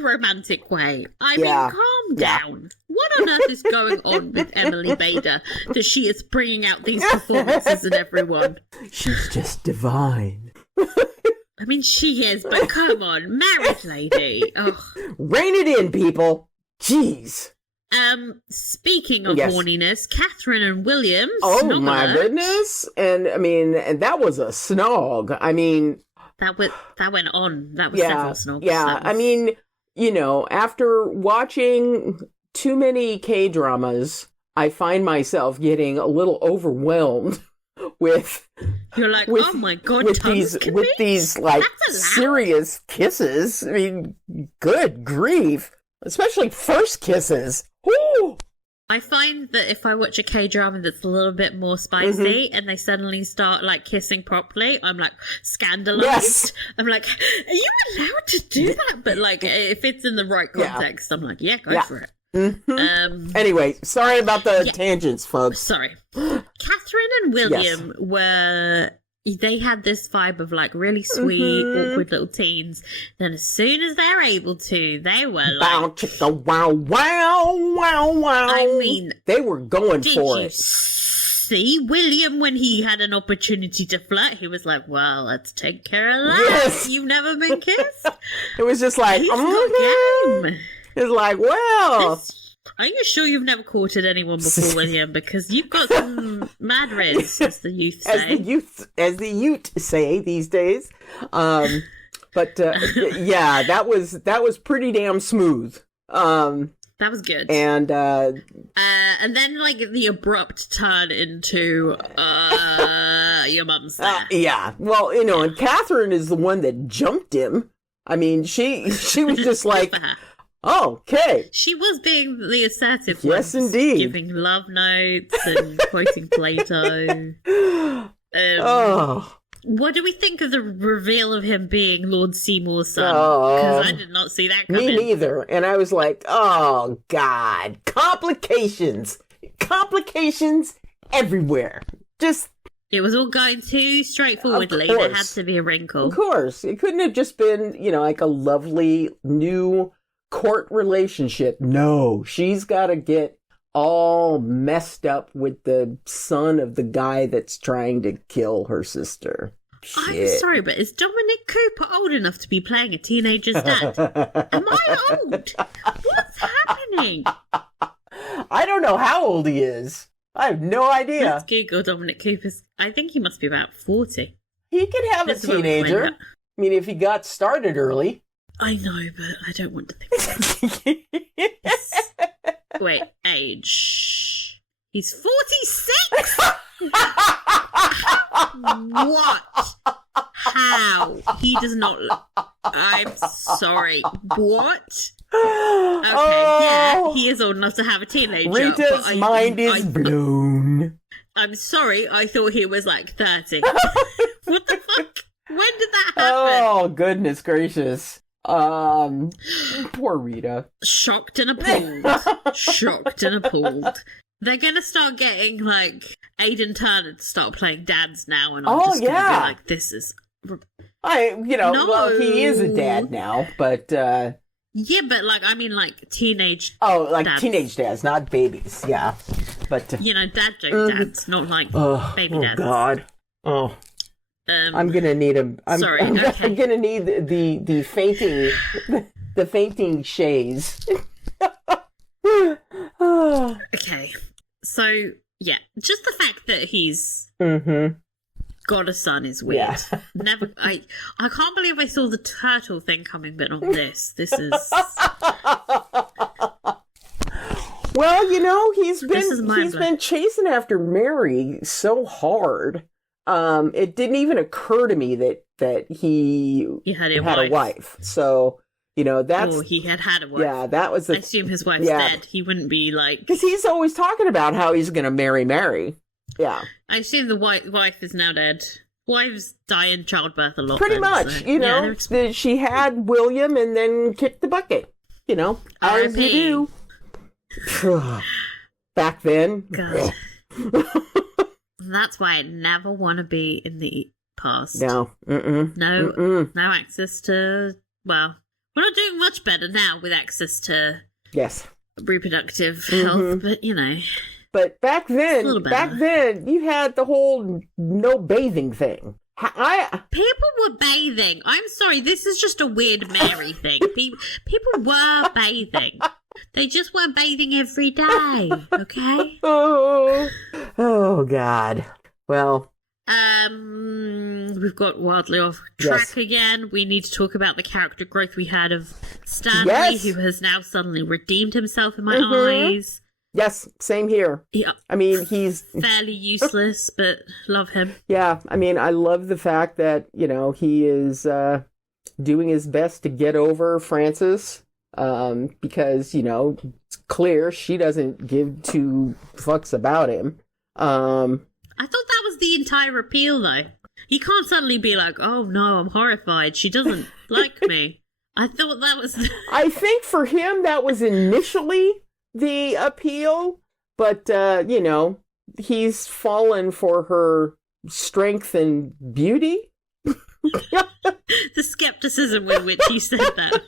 romantic way? I mean, calm down. What on earth is going on with Emily Bader that she is bringing out these performances in everyone? She's just divine. I mean, she is, but come on, married lady. Ugh. Rein it in, people. Jeez. Speaking of horniness, Catherine and William. Oh my goodness! And I mean, and that was a snog. I mean, that went on. That was several snogs. Yeah, I mean, you know, after watching too many K-dramas, I find myself getting a little overwhelmed with. You're like, oh my god, with these like serious kisses. I mean, good grief. Especially first kisses. Ooh. I find that if I watch a K-drama that's a little bit more spicy and they suddenly start, like, kissing properly, I'm, like, scandalized. Yes. I'm like, are you allowed to do that? But, like, if it's in the right context, I'm like, yeah, go for it. Anyway, sorry about the tangents, folks. Sorry. Catherine and William were they had this vibe of like really sweet, awkward little teens. Then as soon as they're able to, they were like, bow, chicka, wow, wow, wow, wow. I mean, they were going did for you it. see William when he had an opportunity to flirt? He was like, well, let's take care of that. Yes. You've never been kissed? It was just like, He's got game. It's like, well, Are you sure you've nenever courted anyone before, William? Because you've got some mad riz, as the youth say. As the youth say these days. But yeah, that was pretty damn smooth. That was good. And then like the abrupt turn into your mum's there. Yeah. Well, and Catherine is the one that jumped him. I mean, she was just like, oh, okay. She was being the assertive one. Yes, indeed. Giving love notes and quoting Plato. What do we think of the reveal of him being Lord Seymour's son? Because I did not see that coming. Me neither. And I was like, oh, God. Complications. Complications everywhere. Just... It was all going too straightforwardly. There had to be a wrinkle. Of course. It couldn't have just been, like a lovely new court relationship. No, she's got to get all messed up with the son of the guy that's trying to kill her sister. Shit. I'm sorry, but is Dominic Cooper old enough to be playing a teenager's dad? Am I old? What's happening? I don't know how old he is. I have no idea. Let's Google Dominic Cooper's. I think he must be about 40. He could have a teenager. I mean, if he got started early. I know, but I don't want to think about it. Wait, age. He's 46? What? How? He does not look... I'm sorry. What? Okay, yeah, he is old enough to have a teenager. Rita's mind is blown. I'm sorry, I thought he was like 30. What the fuck? When did that happen? Oh, goodness gracious. Poor Rita. Shocked and appalled. Shocked and appalled. They're gonna start getting, like, Aidan Turner to start playing dads now, and I'm just gonna be like, this is... No. Well, he is a dad now, but, Yeah, but, like, I mean, like, teenage dads. Teenage dads, not babies, yeah. But, dad joke dads, not, like, baby dads. Oh, God. Oh. I'm gonna need him. I'm gonna need the fainting, the fainting chaise. Okay, so yeah, just the fact that he's got a son is weird. Yeah. Never, I can't believe I saw the turtle thing coming, but not this. This is. Well, he's been chasing after Mary so hard. It didn't even occur to me that he had a wife. So, that's... Oh, he had a wife. Yeah, that was I assume his wife's dead. He wouldn't be like... Because he's always talking about how he's going to marry Mary. Yeah. I assume the wife is now dead. Wives die in childbirth a lot. Pretty much, she had William and then kicked the bucket. As you do. Back then. God. That's why I never want to be in the past. No. No access to... Well, we're not doing much better now with access to... Yes. Reproductive health, but, But back then, you had the whole no bathing thing. People were bathing. I'm sorry, this is just a weird Mary thing. People were bathing. They just weren't bathing every day, okay? Oh, God. Well... we've got wildly off track again. We need to talk about the character growth we had of Stanley, who has now suddenly redeemed himself in my eyes. Yes, same here. Yeah. I mean, he's... fairly useless, but love him. Yeah, I mean, I love the fact that, he is doing his best to get over Frances, because, it's clear she doesn't give two fucks about him. I thought that was the entire appeal, though. He can't suddenly be like, oh, no, I'm horrified. She doesn't like me. I thought that was... I think for him, that was initially the appeal, but, he's fallen for her strength and beauty. The skepticism with which you said that.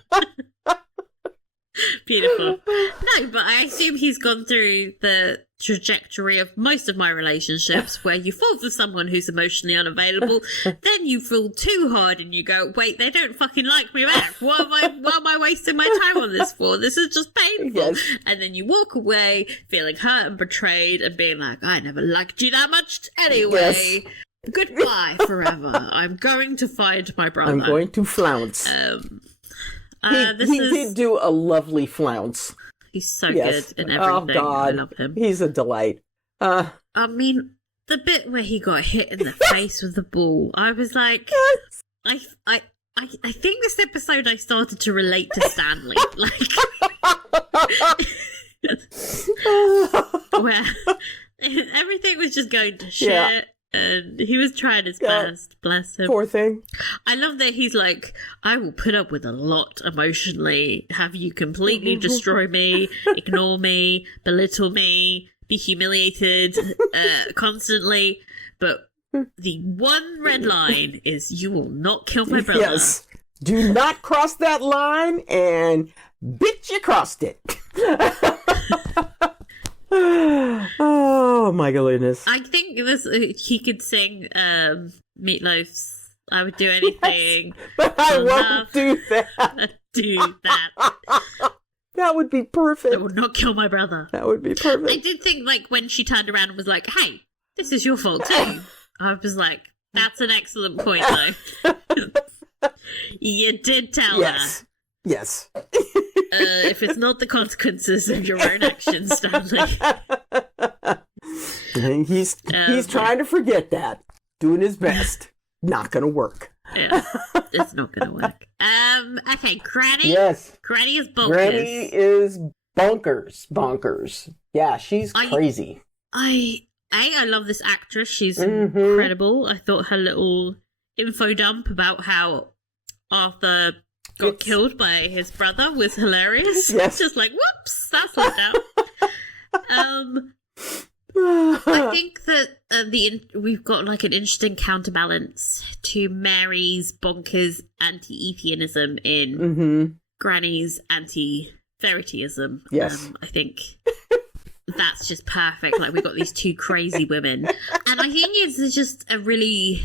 Beautiful. No, but I assume he's gone through the trajectory of most of my relationships where you fall for someone who's emotionally unavailable, then you fall too hard and you go, wait, they don't fucking like me back. What am I wasting my time on this for? This is just painful. Yes. And then you walk away feeling hurt and betrayed and being like, I never liked you that much anyway. Yes. Goodbye forever. I'm going to find my brother. I'm going to flounce. He did do a lovely flounce. He's so good in everything. Oh, God. I love him. He's a delight. I mean, the bit where he got hit in the face with the ball, I was like, yes. I think this episode I started to relate to Stanley. Where everything was just going to shit. Yeah. And he was trying his best, bless him. Poor thing. I love that he's like, I will put up with a lot emotionally, have you completely destroy me, ignore me, belittle me, be humiliated constantly. But the one red line is you will not kill my brother. Yes. Do not cross that line, and bitch, you crossed it. Oh my goodness! I think he could sing Meatloaf's "I Would Do Anything," yes, but I won't do that. Do that. That would be perfect. I would not kill my brother. That would be perfect. I did think, like, when she turned around and was like, "Hey, this is your fault too." I was like, "That's an excellent point, though." You did tell her. Yes. If it's not the consequences of your own actions, Stanley. He's trying to forget that. Doing his best. Not gonna work. Yeah, it's not gonna work. Okay, Granny. Yes. Granny is bonkers. Granny is bonkers. Yeah, she's crazy. I love this actress. She's incredible. I thought her little info dump about how Arthur got killed by his brother was hilarious. Yes. Just like, whoops, that's left out. I think that we've got like an interesting counterbalance to Mary's bonkers anti-Ethianism in Granny's anti-Verityism. Yes. I think that's just perfect. Like, we've got these two crazy women. And I think it's just a really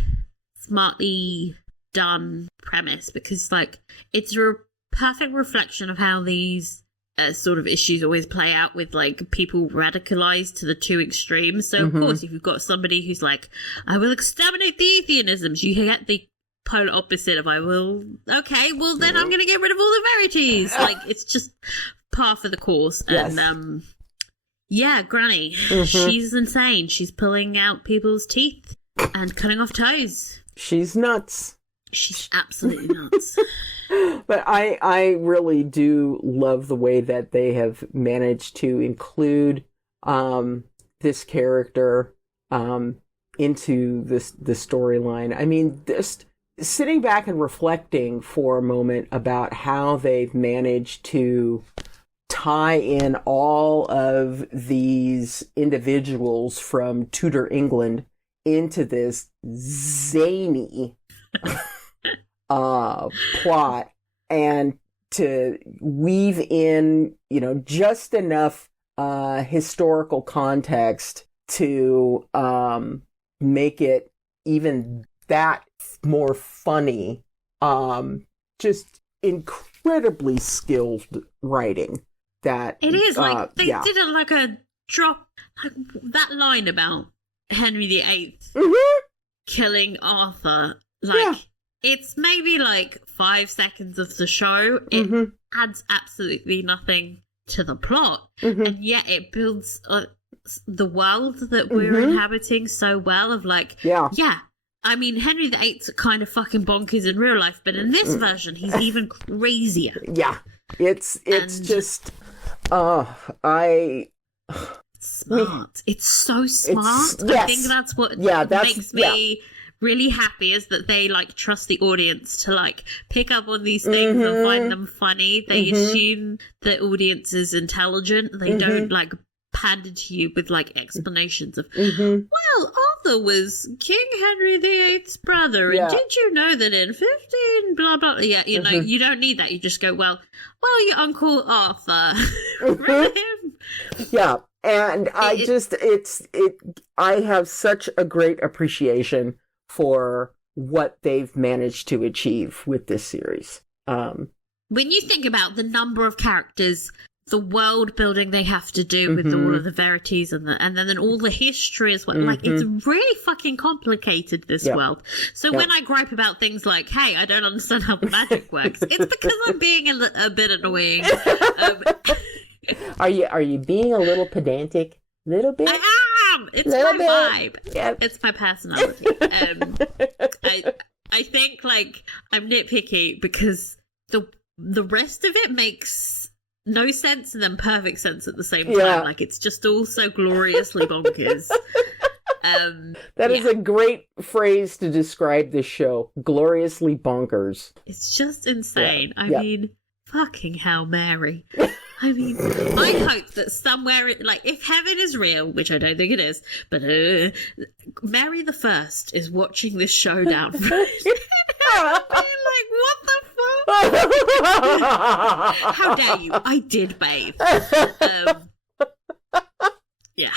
smartly done premise, because like it's a perfect reflection of how these sort of issues always play out with like people radicalized to the two extremes. So of course, if you've got somebody who's like, I will exterminate the Atheisms, you get the polar opposite of I'm gonna get rid of all the verities. Like, it's just par for the course. Yes. And Granny, she's insane. She's pulling out people's teeth and cutting off toes. She's nuts. She's absolutely nuts. But I really do love the way that they have managed to include this character into the storyline. I mean, just sitting back and reflecting for a moment about how they've managed to tie in all of these individuals from Tudor England into this zany plot, and to weave in, just enough historical context to make it even that more funny. Just incredibly skilled writing. That it is like they did it like a drop, like that line about Henry VIII killing Arthur. It's maybe like 5 seconds of the show. It adds absolutely nothing to the plot, and yet it builds the world that we're inhabiting so well. Of like, I mean, Henry VIII's kind of fucking bonkers in real life, but in this version, he's even crazier. Yeah, it's just smart. It's so smart. I think that's what makes me really happy, is that they like trust the audience to like pick up on these things and find them funny. They assume the audience is intelligent. They don't like pander to you with like explanations of, well, father was King Henry VIII's brother, and did you know that in 15 blah blah? Yeah, you know, you don't need that. You just go, well, your Uncle Arthur. Remember him? Yeah, and I have such a great appreciation for what they've managed to achieve with this series. When you think about the number of characters, the world building they have to do with all of the verities and then all the history as well, like, it's really fucking complicated, this world. So when I gripe about things like, hey, I don't understand how the magic works, it's because I'm being a bit annoying. Are you being a little pedantic? Little bit? I am! It's little my bit. vibe. Yep. It's my personality. I think, like, I'm nitpicky because the rest of it makes no sense and then perfect sense at the same time. Yeah. Like, it's just all so gloriously bonkers. That is a great phrase to describe this show. Gloriously bonkers. It's just insane. Yeah. I mean, fucking hell, Mary. I mean, I hope that somewhere, like, if heaven is real, which I don't think it is, but Mary the First is watching this showdown. Like, what the fuck? How dare you? I did bathe. Yeah.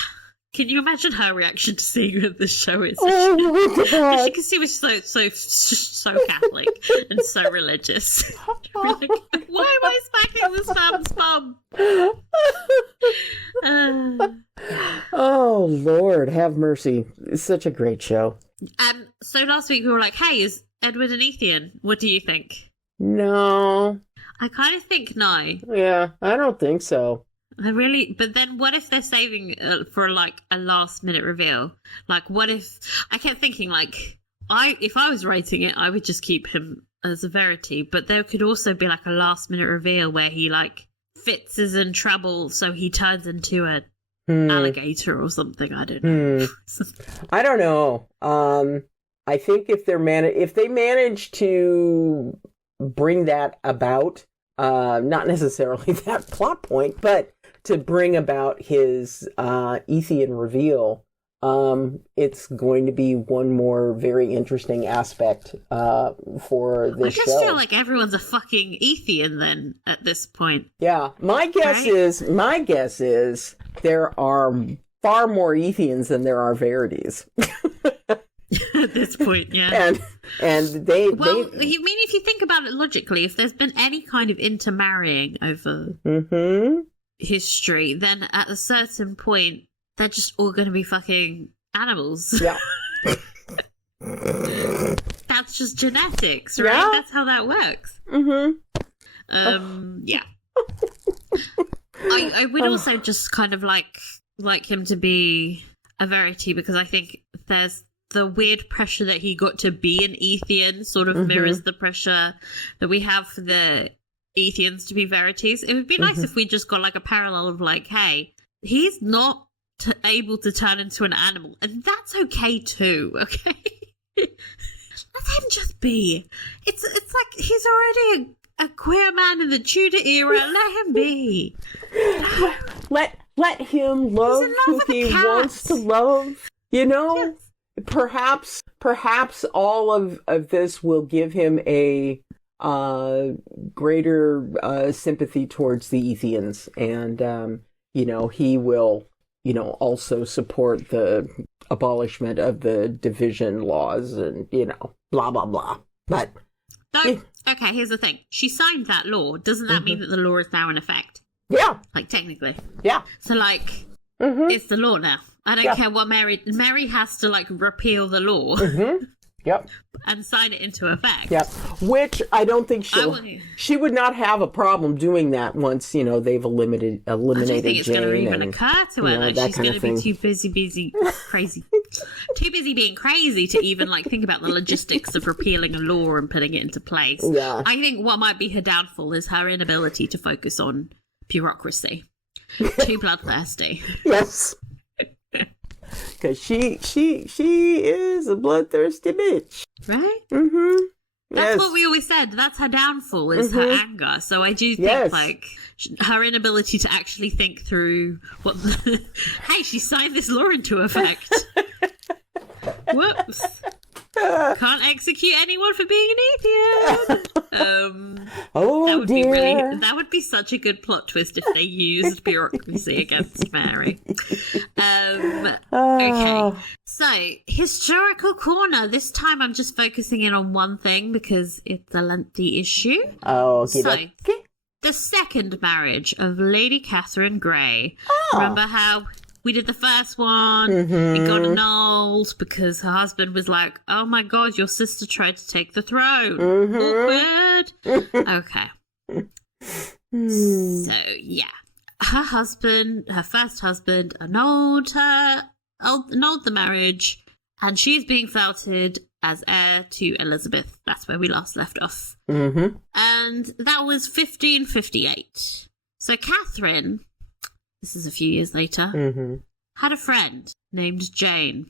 Can you imagine her reaction to seeing that the show is? Oh my God. She can see we're so Catholic and so religious. Be like, why am I smacking this man's bum? Oh Lord, have mercy! It's such a great show. So last week we were like, "Hey, is Edward an Ethian? What do you think?" No. I kind of think no. Yeah, I don't think so. But then what if they're saving for like a last minute reveal? Like, what if, I kept thinking, like, if I was writing it, I would just keep him as a Verity, but there could also be like a last minute reveal where he, like, Fitz is in trouble, so he turns into a alligator or something. I don't know. I don't know. I think if they manage to bring that about, not necessarily that plot point, but to bring about his Ethian reveal, it's going to be one more very interesting aspect for this show. I just feel like everyone's a fucking Ethian then at this point. Yeah, my guess is there are far more Ethians than there are Verities. At this point, yeah. And they you mean, if you think about it logically, if there's been any kind of intermarrying over history, then at a certain point they're just all going to be fucking animals. Yeah. That's just genetics, right? Yeah. That's how that works. Yeah. I would also just kind of like him to be a Verity, because I think there's the weird pressure that he got to be an Ethian sort of mirrors the pressure that we have for the Ethians to be Verities. It would be nice if we just got like a parallel of like, hey, he's not able to turn into an animal, and that's okay too, okay? Let him just be. It's like he's already a queer man in the Tudor era. Let him be. Let him love who he wants to love. You know? Yes. Perhaps all of this will give him a greater sympathy towards the Ethians, and he will also support the abolishment of the division laws, and blah blah blah. But okay, here's the thing: she signed that law. Doesn't that mean that the law is now in effect? Yeah, like technically. Yeah. So like, it's the law now. I don't care what Mary has to like repeal the law. Yep. And sign it into effect. Yep. Which I don't think she would not have a problem doing that once, they've eliminated I don't think it's Jane going to even occur to her that she's going to be too crazy. Too busy being crazy to even like think about the logistics of repealing a law and putting it into place. Yeah. I think what might be her downfall is her inability to focus on bureaucracy. Too bloodthirsty. Yes. Because she is a bloodthirsty bitch. Right? Yes. That's what we always said. That's her downfall, is her anger. So I do think, like, her inability to actually think through what... Hey, she signed this law into effect. Whoops. Can't execute anyone for being an atheist. Oh, dear. That would be such a good plot twist if they used bureaucracy against Mary. Okay. So, historical corner. This time I'm just focusing in on one thing because it's a lengthy issue. Oh, okay. So, the second marriage of Lady Catherine Grey. Oh. Remember how we did the first one? It got annulled because her husband was like, oh my God, your sister tried to take the throne. Awkward. Okay. So, yeah. Her first husband, annulled the marriage, and she's being flouted as heir to Elizabeth. That's where we last left off. And that was 1558. So Catherine, this is a few years later, had a friend named Jane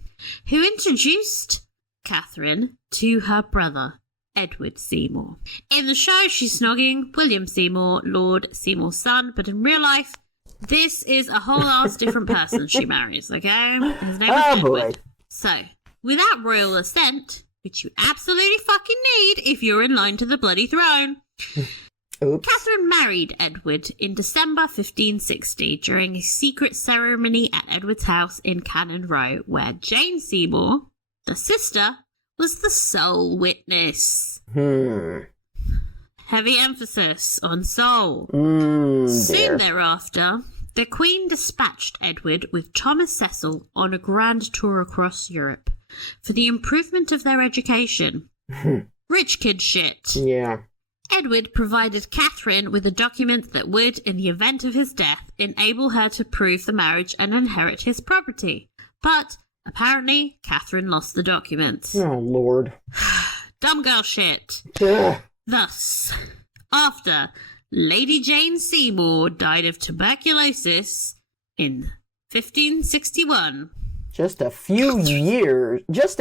who introduced Catherine to her brother, Edward Seymour. In the show, she's snogging William Seymour, Lord Seymour's son, but in real life, this is a whole ass different person she marries, okay? His name is Edward. Boy. So, without royal assent, which you absolutely fucking need if you're in line to the bloody throne, Oops. Catherine married Edward in December 1560 during a secret ceremony at Edward's house in Cannon Row, where Jane Seymour, the sister, was the sole witness. Heavy emphasis on sole. Soon thereafter, the Queen dispatched Edward with Thomas Cecil on a grand tour across Europe for the improvement of their education. Rich kid shit. Yeah. Edward provided Catherine with a document that would, in the event of his death, enable her to prove the marriage and inherit his property. But, apparently, Catherine lost the document. Oh, Lord. Dumb girl shit. Ugh. Thus, after Lady Jane Seymour died of tuberculosis in 1561... Just a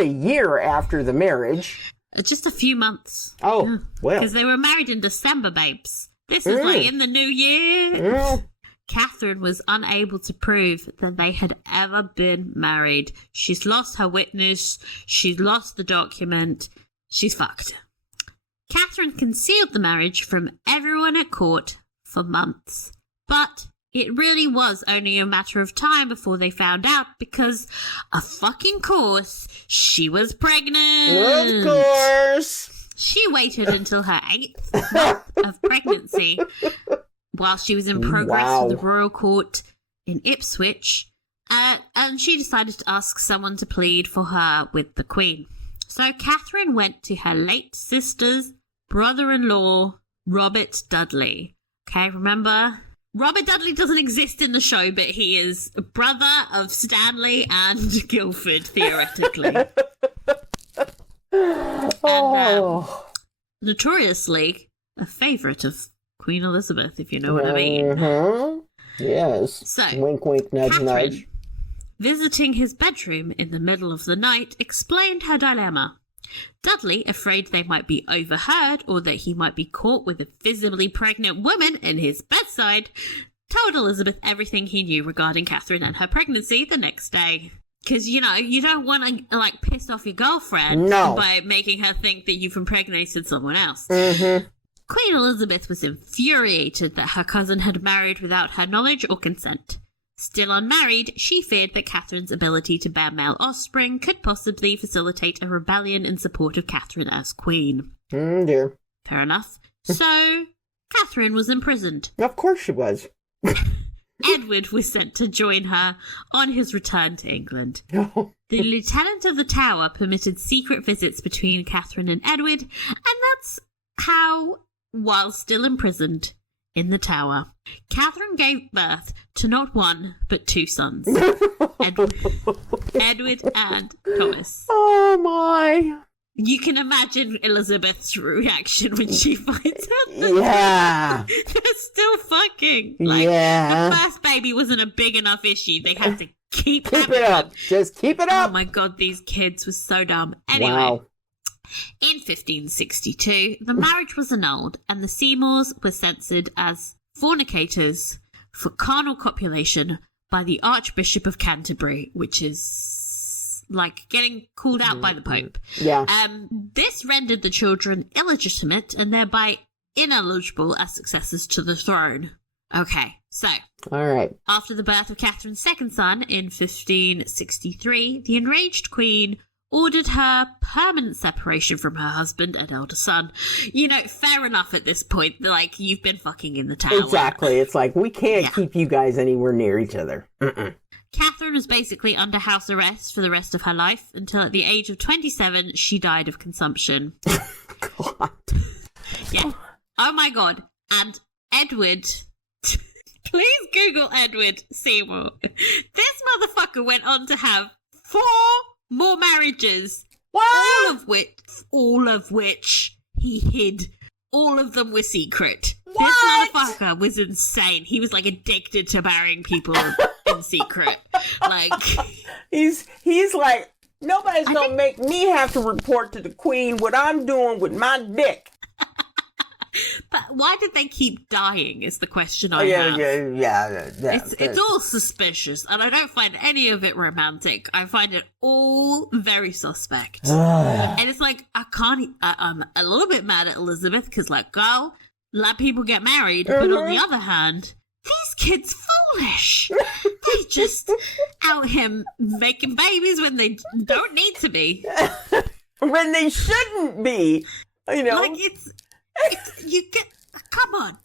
year after the marriage. Just a few months. Oh, yeah. Well. Because they were married in December, babes. This is like in the new year. Catherine was unable to prove that they had ever been married. She's lost her witness. She's lost the document. She's fucked. Catherine concealed the marriage from everyone at court for months. But it really was only a matter of time before they found out because, of fucking course, she was pregnant. Of course. She waited until her 8th month of pregnancy while she was in progress with the royal court in Ipswich, and she decided to ask someone to plead for her with the Queen. So Catherine went to her late sister's brother-in-law, Robert Dudley. Okay, remember? Robert Dudley doesn't exist in the show, but he is a brother of Stanley and Guildford, theoretically. And notoriously a favourite of Queen Elizabeth, if you know what I mean. Yes. So, wink, wink, nudge, Catherine, nudge. visiting his bedroom in the middle of the night, explained her dilemma. Dudley, afraid they might be overheard or that he might be caught with a visibly pregnant woman in his bedside, told Elizabeth everything he knew regarding Catherine and her pregnancy the next day. Because, you know, you don't want to, like, piss off your girlfriend by making her think that you've impregnated someone else. Queen Elizabeth was infuriated that her cousin had married without her knowledge or consent. Still unmarried, she feared that Catherine's ability to bear male offspring could possibly facilitate a rebellion in support of Catherine as queen. Dear. Fair enough. So, Catherine was imprisoned. Of course she was. Edward was sent to join her on his return to England. The Lieutenant of the Tower permitted secret visits between Catherine and Edward, and that's how, while still imprisoned in the Tower, Catherine gave birth to not one, but 2 sons. Edward and Thomas. Oh my. You can imagine Elizabeth's reaction when she finds out that they're still fucking. Like, the first baby wasn't a big enough issue. They had to keep it up. Them. Just keep it up. Oh my God, these kids were so dumb. Anyway. Wow. In 1562, the marriage was annulled and the Seymours were censored as fornicators for carnal copulation by the Archbishop of Canterbury, which is like getting called out by the Pope. Yeah. This rendered the children illegitimate and thereby ineligible as successors to the throne. Okay, so. All right. After the birth of Catherine's second son in 1563, the enraged queen ordered her permanent separation from her husband and elder son. You know, fair enough at this point. Like, you've been fucking in the tower. Exactly. It's like, we can't keep you guys anywhere near each other. Catherine was basically under house arrest for the rest of her life until at the age of 27, she died of consumption. God. Yeah. Oh my God. And Edward... Please Google Edward Seymour. This motherfucker went on to have 4 more marriages. What? All of which he hid. All of them were secret. What? This motherfucker was insane. He was like addicted to marrying people in secret. Like he's like, nobody's gonna make me have to report to the queen what I'm doing with my dick. But why did they keep dying is the question I have. Yeah. It's all suspicious, and I don't find any of it romantic. I find it all very suspect. And it's like, I'm a little bit mad at Elizabeth, because, like, girl, let people get married. But on the other hand, these kids foolish. They just out here making babies when they don't need to be. When they shouldn't be, you know. Like, come on.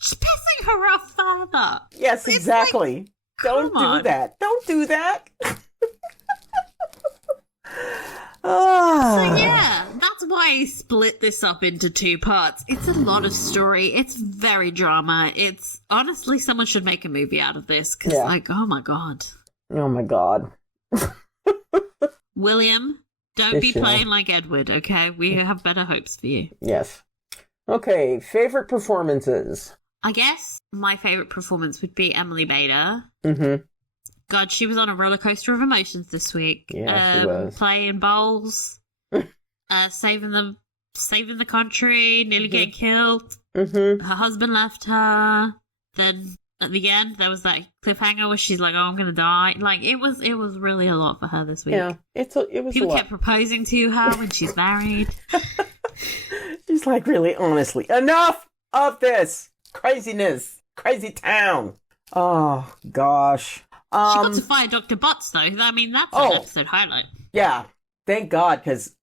Just pissing her off further. Yes, exactly. Like, Don't do that. Don't do that. So yeah, that's why I split this up into 2 parts. It's a lot of story. It's very drama. It's honestly, someone should make a movie out of this because, like, oh my god. Oh my god. William, don't be playing like Edward, okay? We have better hopes for you. Yes. Okay, favorite performances. I guess my favorite performance would be Emily Bader. Mm-hmm. God, she was on a roller coaster of emotions this week. Yeah, she was. Playing bowls, saving the country, nearly getting killed. Mm-hmm. Her husband left her. Then at the end, there was that cliffhanger where she's like, "Oh, I'm gonna die." Like it was really a lot for her this week. Yeah, it was. People kept proposing to her when she's married. She's like, really, honestly, enough of this craziness, crazy town. Oh gosh. She got to fire Dr. Butts, though. I mean, that's an episode highlight. Yeah, thank God, because,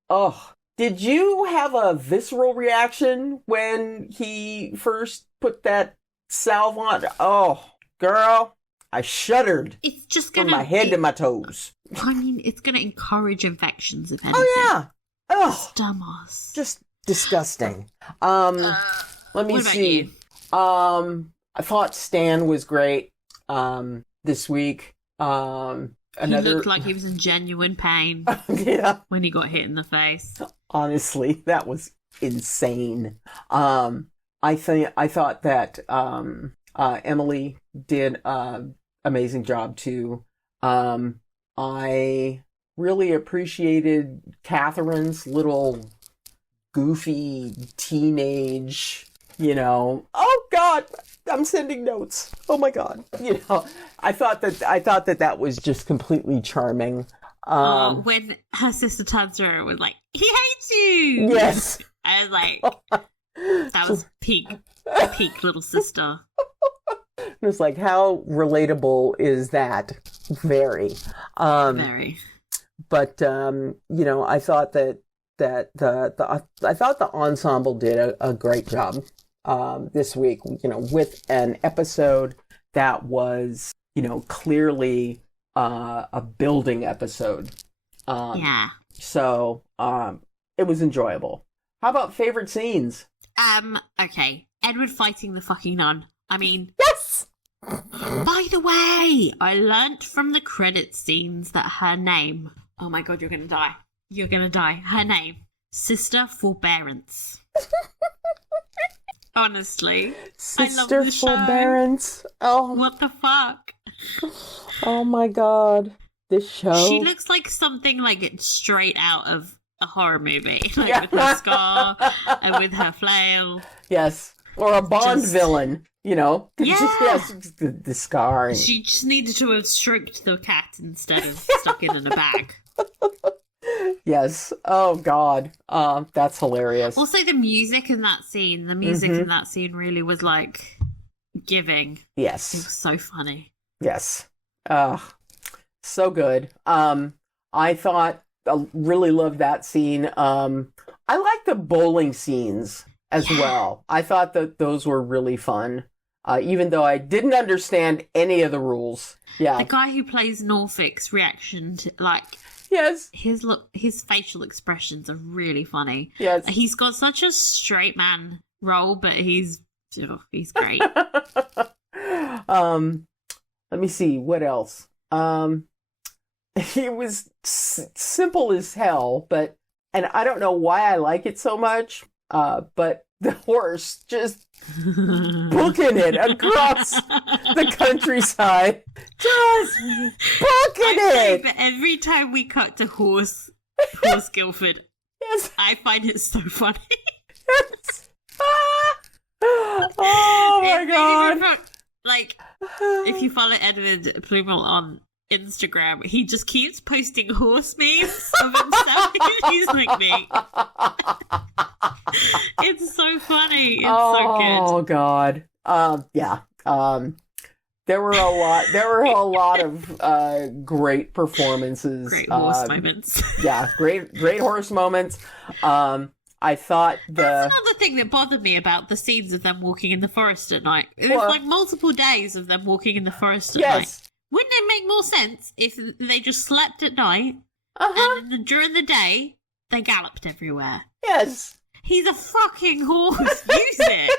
did you have a visceral reaction when he first put that salve on? Oh, girl, I shuddered. It's just from my head to my toes. I mean, it's going to encourage infections, if anything. Oh, yeah. Oh, dumbass. Just disgusting. Let me see. You? I thought Stan was great. This week. He looked like he was in genuine pain. Yeah. When he got hit in the face. Honestly, that was insane. I thought that Emily did an amazing job too. I really appreciated Catherine's little goofy teenage, oh God, I'm sending notes. Oh my God. I thought that was just completely charming. When her sister turns to her and was like, "He hates you." Yes. I was like, that was peak little sister. It was like, how relatable is that? Very. Very. But I thought that I thought the ensemble did a great job this week, with an episode that was, clearly a building episode. Yeah. So it was enjoyable. How about favorite scenes? Okay. Edward fighting the fucking nun. I mean... Yes! By the way, I learnt from the credit scenes that her name... Oh my God, you're gonna die. You're gonna die. Her name. Sister Forbearance. Honestly. Sister I love the Forbearance. Show. Oh. What the fuck? Oh my God. This show. She looks like something like it's straight out of a horror movie. Like with her scar and with her flail. Yes. Or a Bond Just- villain, you know? Yeah. Just the scar. And... She just needed to have stroked the cat instead of stuck it in a bag. Yes. Oh, God. That's hilarious. Also, the music in that scene, really was like giving. Yes. It was so funny. Yes. So good. I thought, I really loved that scene. I like the bowling scenes as well. I thought that those were really fun. Even though I didn't understand any of the rules. Yeah. The guy who plays Norfolk's reaction to, like, Yes. his facial expressions are really funny. Yes. He's got such a straight man role, but he's great. Let me see, what else? He was simple as hell, and I don't know why I like it so much, but the horse just booking it across the countryside. Just booking it! But every time we cut to horse Guildford, Yes. I find it so funny. Yes. Oh my God. Like, if you follow Edward Plumel on Instagram, he just keeps posting horse memes of himself. He's like me. It's so funny. It's so good. Oh God. Yeah. There were a lot of great performances. Great horse moments. Yeah, great horse moments. I thought That's another thing that bothered me about the scenes of them walking in the forest at night. It was like multiple days of them walking in the forest at night. Wouldn't it make more sense if they just slept at night and then during the day they galloped everywhere? Yes. He's a fucking horse. Use it.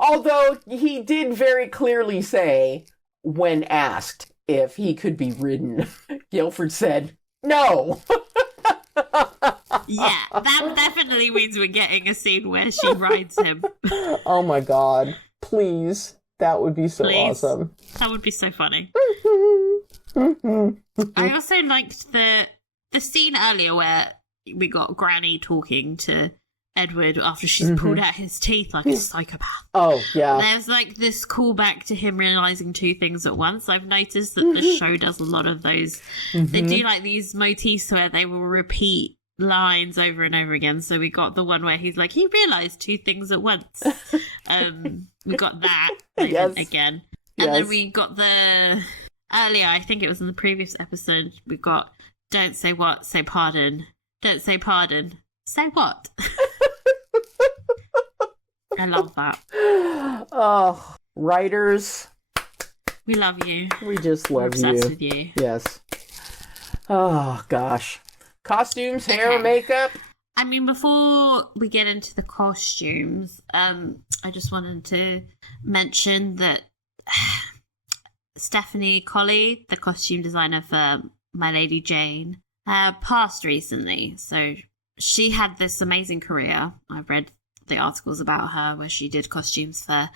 Although he did very clearly say, when asked if he could be ridden, Guildford said, no. Yeah, that definitely means we're getting a scene where she rides him. Oh my God. Please. That would be so awesome. That would be so funny. I also liked the scene earlier where we got Granny talking to Edward after she's pulled out his teeth like a psychopath. Oh, yeah. There's like this callback to him realizing two things at once. I've noticed that the show does a lot of those. They do like these motifs where they will repeat lines over and over again. So we got the one where he's like, he realized two things at once. We got that again. And then we got the earlier, I think it was in the previous episode, we got don't say what, say pardon. Don't say pardon. Say what? I love that. Oh, writers. We love you. We just love We're obsessed with you. Yes. Oh, gosh. Costumes, hair, makeup. I mean, before we get into the costumes, I just wanted to mention that Stephanie Colley, the costume designer for My Lady Jane, passed recently. So she had this amazing career. I've read the articles about her where she did costumes for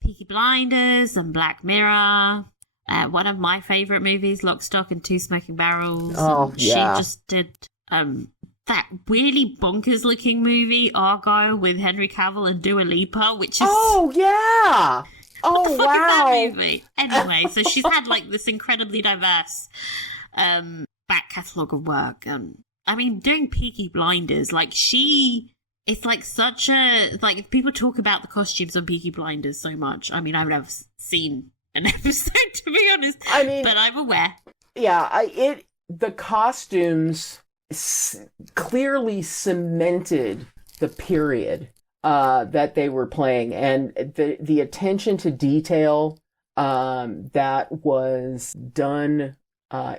Peaky Blinders and Black Mirror. One of my favourite movies, Lock, Stock and Two Smoking Barrels. Oh, yeah. She just did that weirdly bonkers looking movie, Argyle, with Henry Cavill and Dua Lipa, which is... Oh, yeah! What the fuck is that movie? Anyway, so she's had like this incredibly diverse back catalogue of work. I mean, doing Peaky Blinders, like it's like such a, like people talk about the costumes on Peaky Blinders so much. I mean, I've never seen an episode, to be honest. I mean, but I'm aware. Yeah, the costumes clearly cemented the period that they were playing, and the attention to detail that was done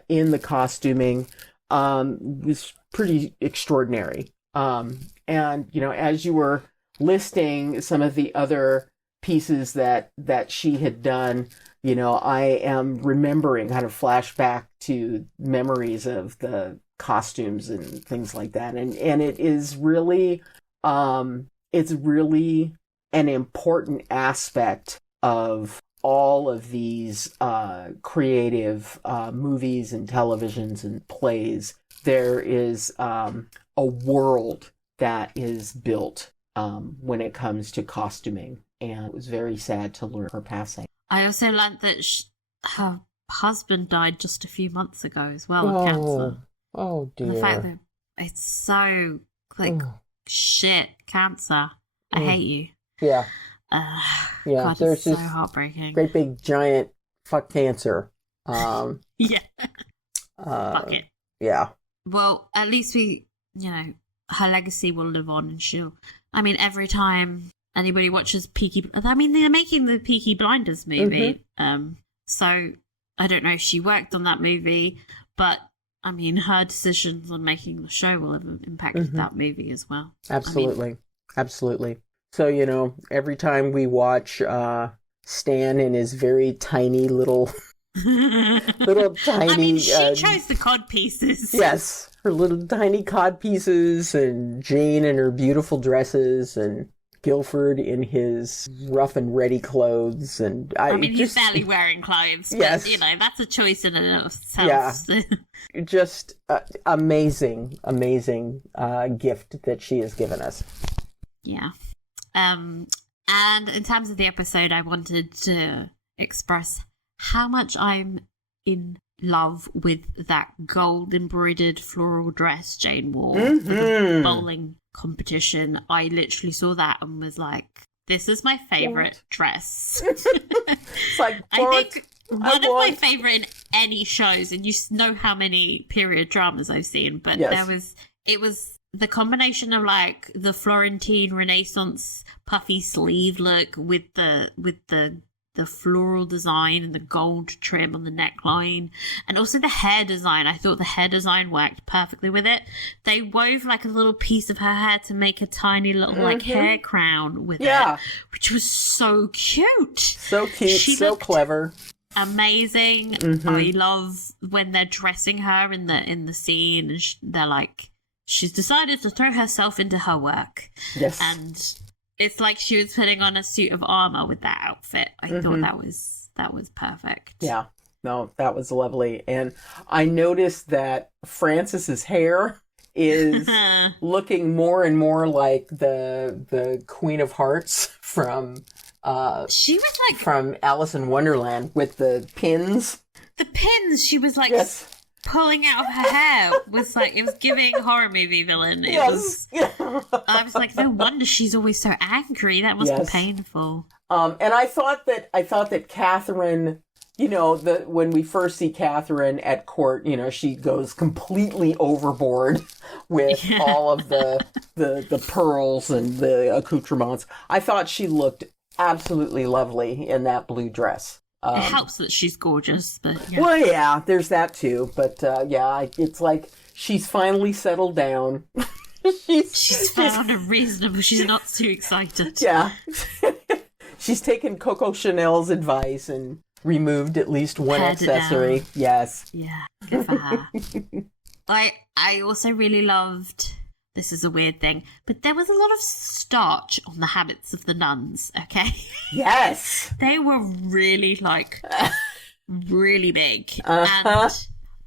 in the costuming was pretty extraordinary. And you know, as you were listing some of the other pieces that she had done, you know, I am remembering kind of flashback to memories of the costumes and things like that, and it is really it's really an important aspect of all of these creative movies and televisions and plays. There is a world that is built when it comes to costuming, and it was very sad to learn her passing. I also learned that her husband died just a few months ago as well of cancer. Oh, dear. And the fact that it's so, like, shit, cancer. I hate you. Yeah. Yeah, God, there's it's so this heartbreaking. great big giant fuck cancer. Yeah. Fuck it. Yeah. Well, at least her legacy will live on, and every time anybody watches they're making the Peaky Blinders movie. So I don't know if she worked on that movie, but her decisions on making the show will have impacted that movie as well. Absolutely. Absolutely. So, every time we watch Stan in his very tiny little tiny... she chose the cod pieces. Yes, her little tiny cod pieces, and Jane in her beautiful dresses, and Guildford in his rough and ready clothes. And he's barely wearing clothes, but, yes. That's a choice in and of itself. Yeah. Just amazing gift that she has given us. Yeah. And in terms of the episode, I wanted to express how much I'm in love with that gold embroidered floral dress Jane wore for the bowling competition. I literally saw that and was like, this is my favourite dress. It's like, I think one of my favourite in any shows, and you know how many period dramas I've seen, but it was the combination of like the Florentine Renaissance puffy sleeve look with the floral design and the gold trim on the neckline, and also the hair design. I thought the hair design worked perfectly with it. They wove like a little piece of her hair to make a tiny little like hair crown with it, which was so cute. So cute, so clever. Amazing. I love when they're dressing her in the scene, and they're like, she's decided to throw herself into her work. Yes. And it's like she was putting on a suit of armor with that outfit. I thought that was perfect. Yeah. No, that was lovely. And I noticed that Francis's hair is looking more and more like the Queen of Hearts from she was like from Alice in Wonderland with the pins. The pins she was like pulling out of her hair was like, it was giving horror movie villain. I was like, no wonder she's always so angry. That must be painful. And I thought that Catherine, when we first see Catherine at court, she goes completely overboard with all of the pearls and the accoutrements. I thought she looked absolutely lovely in that blue dress. It helps that she's gorgeous, but yeah. Well, yeah, there's that too. But it's like she's finally settled down. she's found a reasonable. She's not too excited. Yeah, she's taken Coco Chanel's advice and removed at least one accessory. Yes. Yeah, good for her. I also really loved. This is a weird thing, but there was a lot of starch on the habits of the nuns, okay? Yes. They were really, really big. And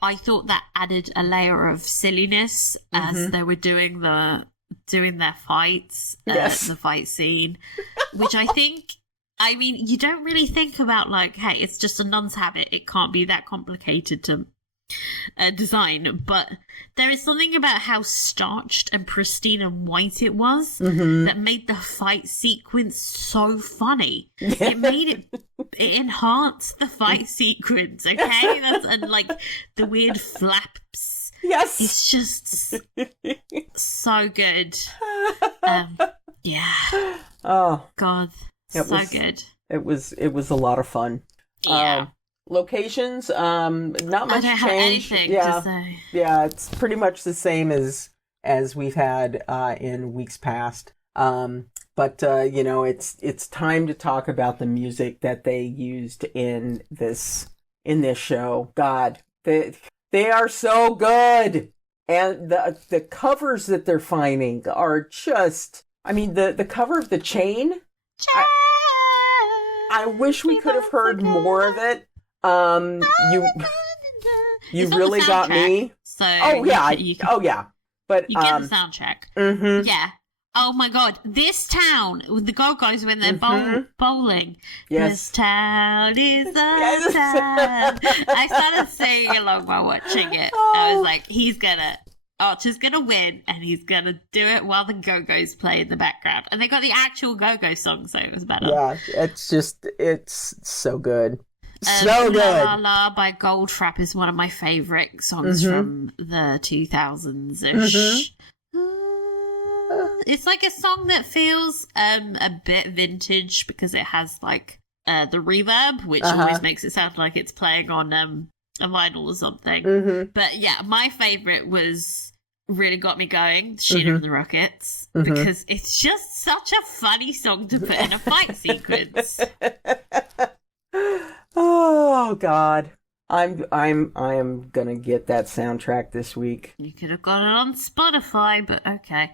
I thought that added a layer of silliness as they were doing their fights, the fight scene, which I think, you don't really think about, hey, it's just a nun's habit. It can't be that complicated to design, but there is something about how starched and pristine and white it was that made the fight sequence so funny. It enhanced the fight sequence, okay? And the weird flaps. Yes, it's just so good. Yeah. Oh God, good. It was a lot of fun. Yeah. Locations, not much change. I don't have anything to say. Yeah, it's pretty much the same as we've had in weeks past. But it's time to talk about the music that they used in this show. God, they are so good, and the covers that they're finding are just. The cover of The Chain. I wish we could have heard more of it. You really got me. So oh yeah. But you get the soundtrack. Yeah, Oh my God, this town with the Go-Go's when they're bowling. Yes. This town is a Yes. town. I started singing along while watching it. I was like, Archer's gonna win, and he's gonna do it while the Go-Go's play in the background. And they got the actual Go-Go song, so it was better. Yeah, it's so good. So La good. La La by Goldfrapp is one of my favourite songs from the 2000s-ish. It's like a song that feels a bit vintage because it has like the reverb, which always makes it sound like it's playing on a vinyl or something. But yeah, my favourite was really got me going, Sheena and the Rockets, because it's just such a funny song to put in a fight sequence. Oh God. I am gonna get that soundtrack this week. You could have got it on Spotify, but okay.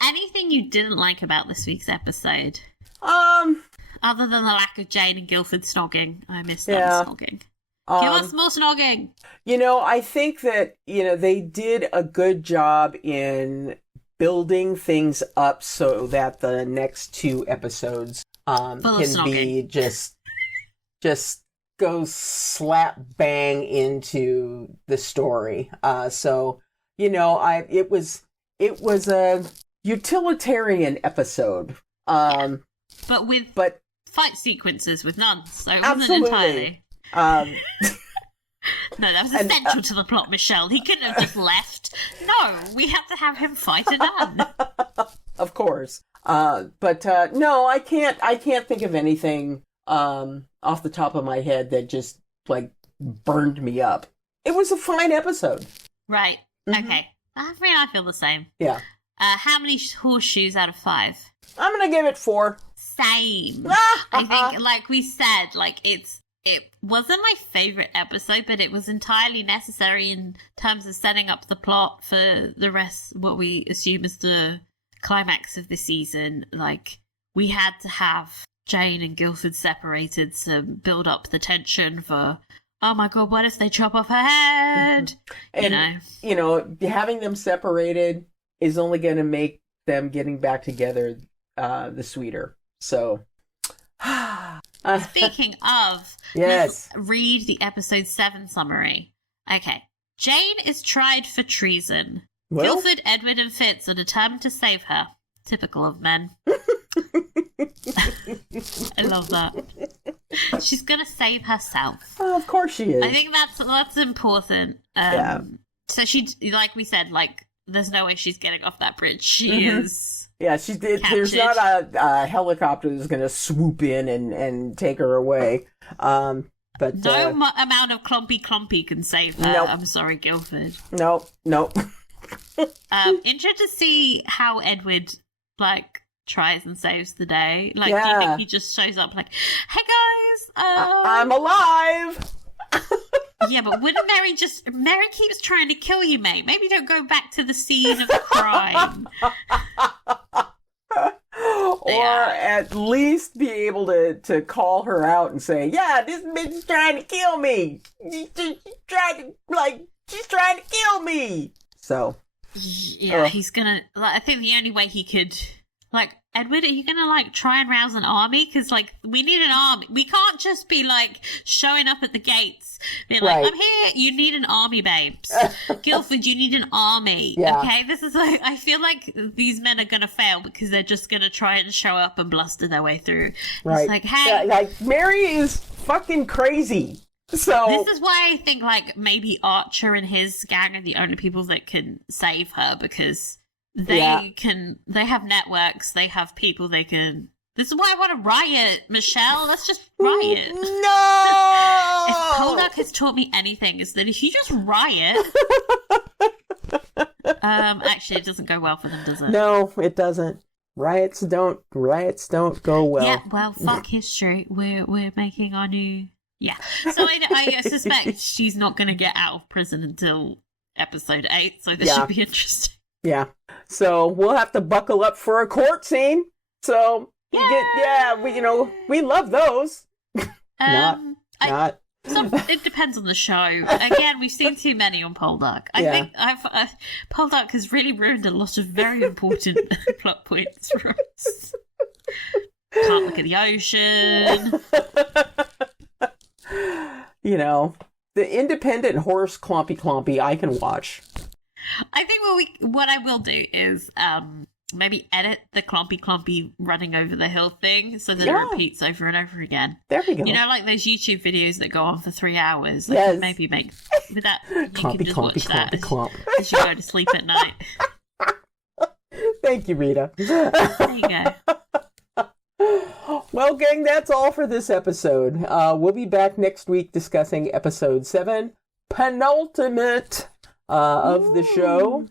Anything you didn't like about this week's episode? Other than the lack of Jane and Guildford snogging. I missed them snogging. Give us more snogging. I think that, they did a good job in building things up so that the next 2 episodes can be just go slap bang into the story. It was a utilitarian episode. But fight sequences with nuns, so it absolutely. wasn't entirely. No, that was essential to the plot, Michelle. He couldn't have just left. No, we had to have him fight a nun. Of course. No, I can't think of anything off the top of my head that just like burned me up. It was a fine episode. Right. Okay. I feel the same. Yeah. How many horseshoes out of 5? I'm gonna give it 4. Same. I think, like we said, like it wasn't my favorite episode, but it was entirely necessary in terms of setting up the plot for the rest, what we assume is the climax of the season. Like, we had to have Jane and Guildford separated to build up the tension for, oh my God, what if they chop off her head? And, having them separated is only going to make them getting back together the sweeter. So... Speaking of, yes, let's read the episode 7 summary. Okay. Jane is tried for treason. Well? Guildford, Edward, and Fitz are determined to save her. Typical of men. I love that. She's gonna save herself. Oh, of course she is. I think that's important. Yeah. So she, like we said, like there's no way she's getting off that bridge. She is. Yeah, she did. There's not a helicopter that's going to swoop in and take her away. But no amount of clumpy can save her. Nope. I'm sorry, Guildford. Nope. Interested to see how Edward tries and saves the day. Do you think he just shows up like, "Hey guys, I'm alive." Yeah, but wouldn't Mary keeps trying to kill you, mate. Maybe don't go back to the scene of the crime. Or at least be able to call her out and say, yeah, this bitch is trying to kill me. She's trying to kill me. So. Yeah, he's gonna, I think the only way he could, Edward, are you gonna try and rouse an army? Because we need an army. We can't just be showing up at the gates, being like, "I'm here." You need an army, babes. Guildford, you need an army. Yeah. Okay, this is I feel like these men are gonna fail because they're just gonna try and show up and bluster their way through. Right. It's hey, Mary is fucking crazy. So this is why I think maybe Archer and his gang are the only people that can save her because. They have networks, they have people they can... This is why I want to riot, Michelle. Let's just riot. No! If Poldark has taught me anything, is that if you just riot... actually, it doesn't go well for them, does it? No, it doesn't. Riots don't go well. Yeah, well, fuck history. We're making our new... Yeah. So I suspect she's not going to get out of prison until episode 8, so this should be interesting. Yeah. So we'll have to buckle up for a court scene. So we love those. Not. It depends on the show. Again, we've seen too many on Poldark. I think Poldark has really ruined a lot of very important plot points for us. Can't look at the ocean. You know, the independent horse clompy I can watch. I think what I will do is maybe edit the clompy running over the hill thing so that it repeats over and over again. There we go. You know, like those YouTube videos that go on for 3 hours. Yes. Maybe make with that. You can just watch that as you go to sleep at night. Thank you, Rita. There you go. Well, gang, that's all for this episode. We'll be back next week discussing episode 7, penultimate of the show.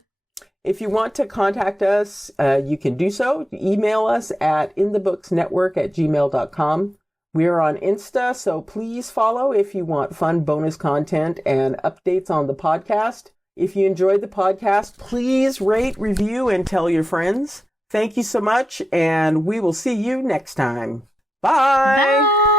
If you want to contact us, you can do so. Email us at inthebooksnetwork@gmail.com. We're on Insta, so please follow if you want fun bonus content and updates on the podcast. If you enjoyed the podcast, please rate, review, and tell your friends. Thank you so much, and we will see you next time. Bye! Bye!